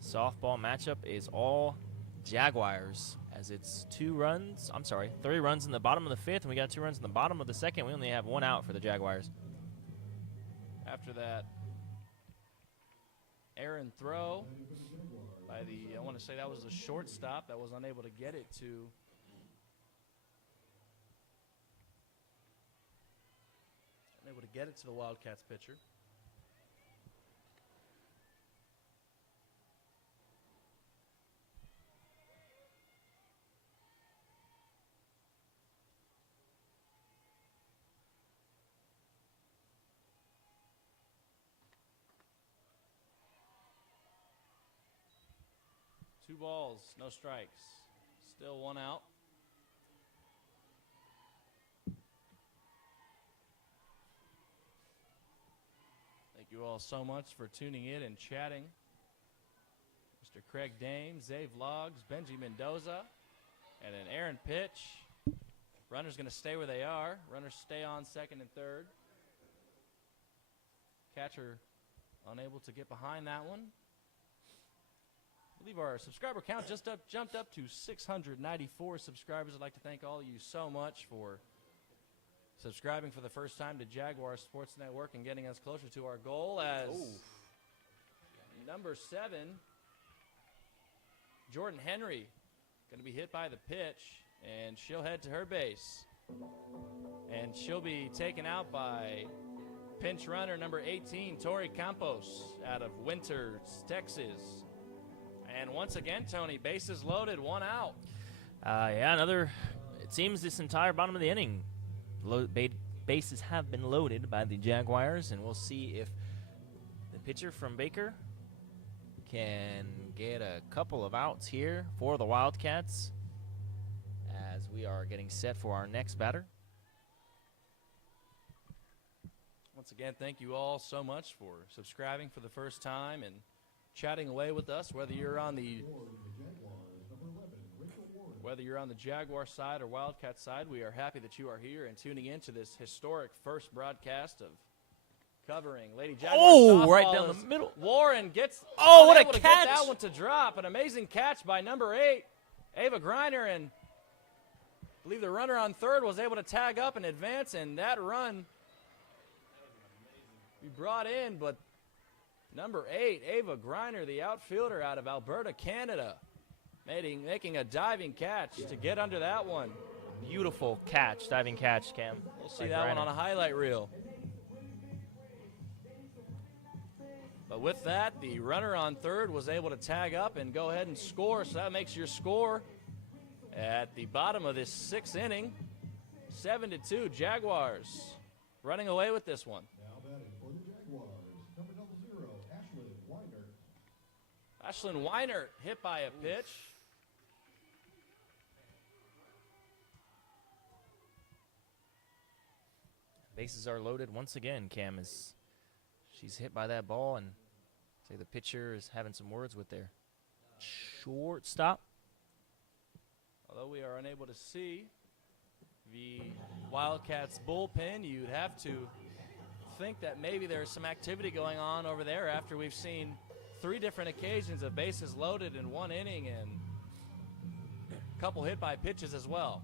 softball matchup is all Jaguars, as it's 3 runs in the bottom of the fifth, and we got 2 runs in the bottom of the second. We only have 1 out for the Jaguars. After that errant throw by I want to say that was the shortstop that was unable to get it to the Wildcats pitcher. Two balls, no strikes. Still 1 out. Thank you all so much for tuning in and chatting. Mr. Craig Dame, Zave Logs, Benji Mendoza, and an errant pitch. Runners going to stay where they are. Runners stay on second and third. Catcher unable to get behind that one. I believe our subscriber count jumped up to 694 subscribers. I'd like to thank all of you so much for subscribing for the first time to Jaguar Sports Network and getting us closer to our goal as number 7, Jordan Henry, going to be hit by the pitch, and she'll head to her base. And she'll be taken out by pinch runner number 18, Tori Campos, out of Winters, Texas. And once again, Tony, bases loaded, 1 out. It seems this entire bottom of the inning, bases have been loaded by the Jaguars, and we'll see if the pitcher from Baker can get a couple of outs here for the Wildcats as we are getting set for our next batter. Once again, thank you all so much for subscribing for the first time and chatting away with us, whether you're on the Jaguar side or Wildcat side. We are happy that you are here and tuning in to this historic first broadcast of covering Lady Jaguars. Oh, right down the middle. Warren gets what a able to catch. get that one to drop. An amazing catch by number 8, Ava Greiner, and I believe the runner on third was able to tag up and advance, and that run we brought in, but number 8, Ava Greiner, the outfielder out of Alberta, Canada, making a diving catch to get under that one. Beautiful catch, diving catch, Cam. We'll see that one on a highlight reel. But with that, the runner on third was able to tag up and go ahead and score, so that makes your score at the bottom of this 6th inning, 7-2, Jaguars running away with this one. Ashlyn Weiner hit by a pitch. Bases are loaded once again, Cam, as she's hit by that ball, and say the pitcher is having some words with their shortstop. Although we are unable to see the Wildcats bullpen, you'd have to think that maybe there's some activity going on over there after we've seen 3 different occasions of bases loaded in 1 inning and a couple hit by pitches as well.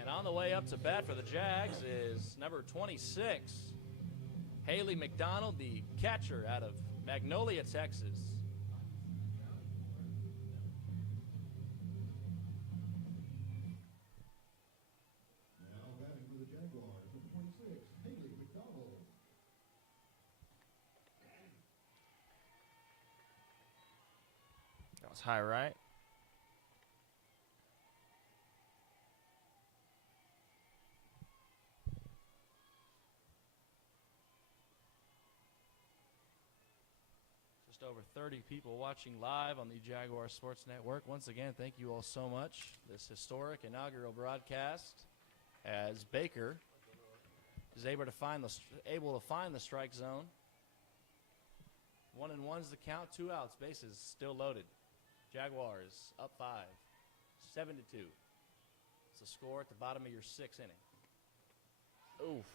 And on the way up to bat for the Jags is number 26, Haley McDonald, the catcher out of Magnolia, Texas. Now batting for the Jaguars, number 26, Haley McDonald. It's high right. Just over 30 people watching live on the Jaguar Sports Network. Once again, thank you all so much. This historic inaugural broadcast as Baker is able to find the strike zone. 1-1's the count, 2 outs, bases still loaded. Jaguars up 5, 7-2. It's the score at the bottom of your 6th inning. Oof.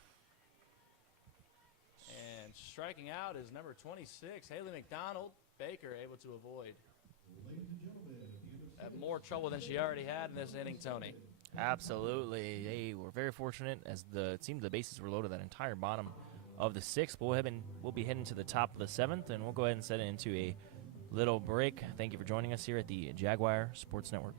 And striking out is number 26, Haley McDonald. Baker able to avoid more trouble than she already had in this inning, Tony. Absolutely. They were very fortunate as it seemed the bases were loaded that entire bottom of the 6th. We'll be heading to the top of the 7th, and we'll go ahead and set it into a little break. Thank you for joining us here at the Jaguar Sports Network.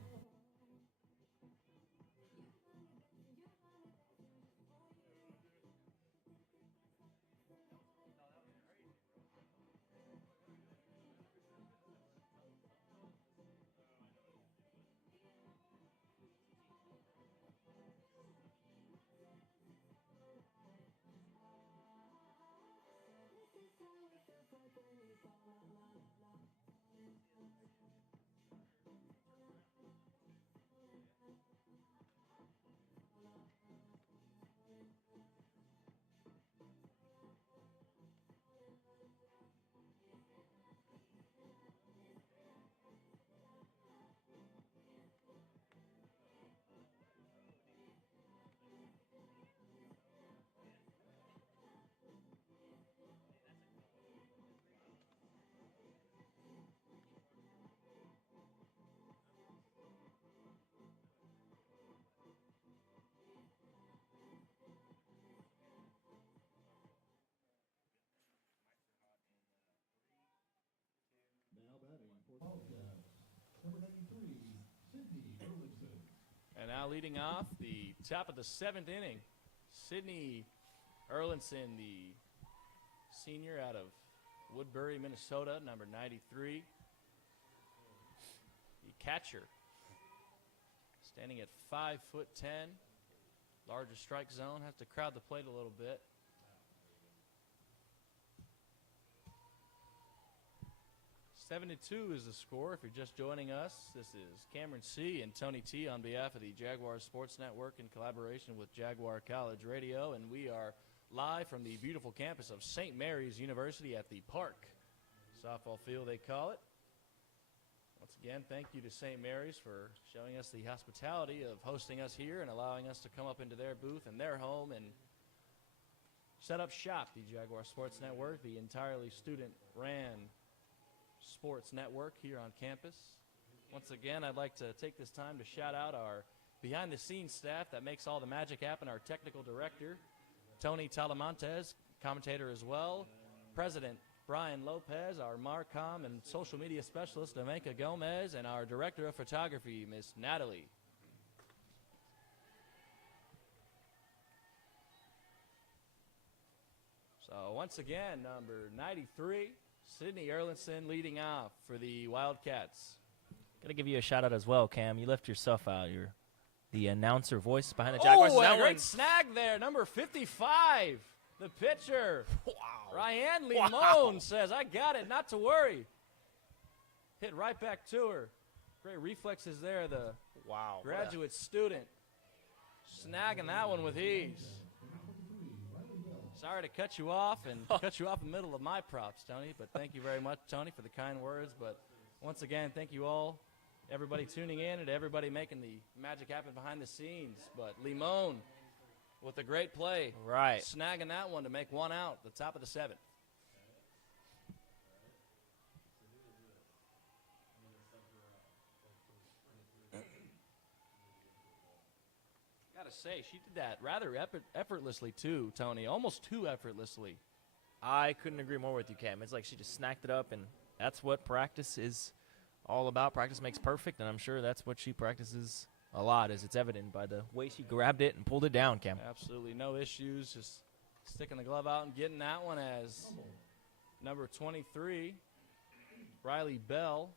And now leading off the top of the 7th inning, Sydney Erlinson, the senior out of Woodbury, Minnesota, number 93. The catcher, standing at 5'10", larger strike zone, has to crowd the plate a little bit. "7-2 is the score. If you're just joining us, this is Cameron C. and Tony T. on behalf of the Jaguar Sports Network in collaboration with Jaguar College Radio, and we are live from the beautiful campus of St. Mary's University at the Park. Softball field, they call it. Once again, thank you to St. Mary's for showing us the hospitality of hosting us here and allowing us to come up into their booth and their home and set up shop. The Jaguar Sports Network, the entirely student-ran sports network here on campus. Once again, I'd like to take this time to shout out our behind-the-scenes staff that makes all the magic happen. Our technical director, Tony Talamontes, commentator as well. President Brian Lopez, our Marcom and social media specialist, Amanka Gomez, and our director of photography, Miss Natalie. So once again, number 93, Sydney Erlinson leading off for the Wildcats. Got to give you a shout out as well, Cam. You left yourself out. You're the announcer voice behind the Jaguars. Oh, and a great snag there. Number 55, the pitcher. Wow. Ryan Limon says, "I got it, not to worry." Hit right back to her. Great reflexes there. The graduate student snagging that one with ease. Sorry to cut you off and cut you off in the middle of my props, Tony, but thank you very much, Tony, for the kind words. But once again, thank you all, everybody tuning in and everybody making the magic happen behind the scenes. But Limon with a great play. Right. Snagging that one to make one out, the top of the 7th. Gotta say, she did that rather effortlessly too, Tony. Almost too effortlessly. I couldn't agree more with you, Cam. It's like she just snacked it up, and that's what practice is all about. Practice makes perfect, and I'm sure that's what she practices a lot, as it's evident by the way she grabbed it and pulled it down, Cam. Absolutely no issues. Just sticking the glove out and getting that one as number 23, Riley Bell,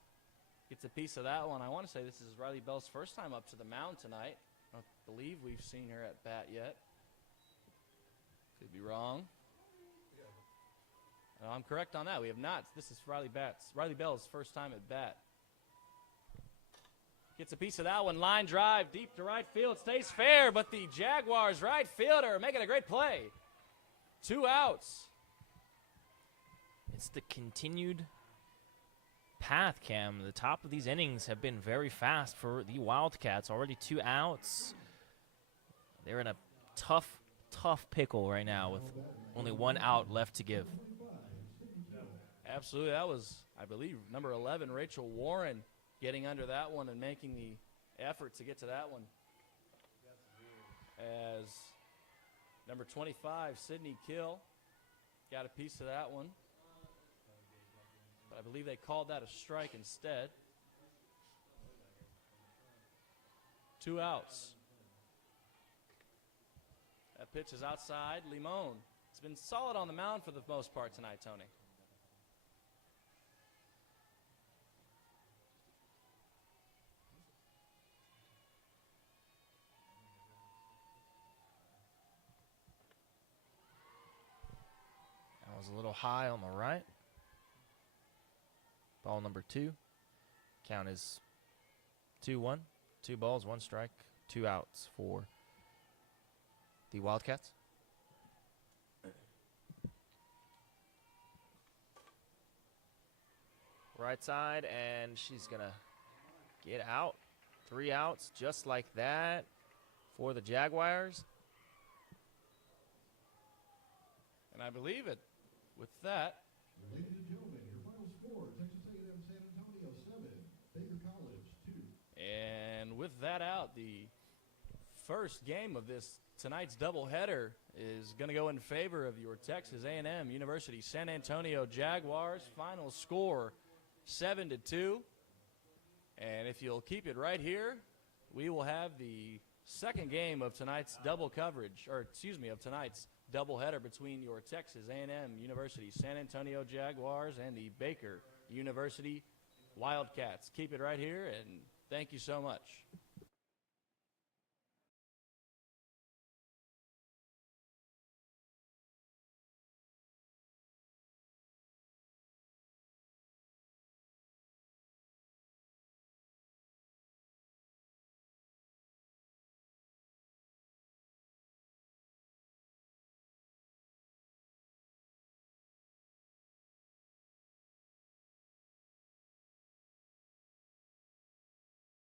Gets a piece of that one. I want to say this is Riley Bell's first time up to the mound tonight. I don't believe we've seen her at bat yet. Could be wrong. No, I'm correct on that. We have not. This is Riley Bell's first time at bat. Gets a piece of that one. Line drive deep to right field. Stays fair, but the Jaguars right fielder making a great play. 2 outs. It's the continued path, Cam. The top of these innings have been very fast for the Wildcats. Already 2 outs. They're in a tough pickle right now with only 1 out left to give. Absolutely. That was, I believe, number 11, Rachel Warren, getting under that one and making the effort to get to that one. As number 25, Sydney Kill, got a piece of that one. But I believe they called that a strike instead. 2 outs. That pitch is outside. Limon. It's been solid on the mound for the most part tonight, Tony. That was a little high on the right. Ball number 2. Count is 2-1. 2 balls, 1 strike, 2 outs for the Wildcats. Right side, and she's going to get out. 3 outs, just like that for the Jaguars. And I believe it with that. Ladies and gentlemen, your final score, Texas A&M San Antonio 7, Baker College 2. And with that out, the first game of this tonight's doubleheader is going to go in favor of your Texas A&M University San Antonio Jaguars. Final score 7-2. And if you'll keep it right here, we will have the second game of tonight's double coverage, or excuse me, of tonight's doubleheader between your Texas A&M University San Antonio Jaguars and the Baker University Wildcats. Keep it right here, and thank you so much.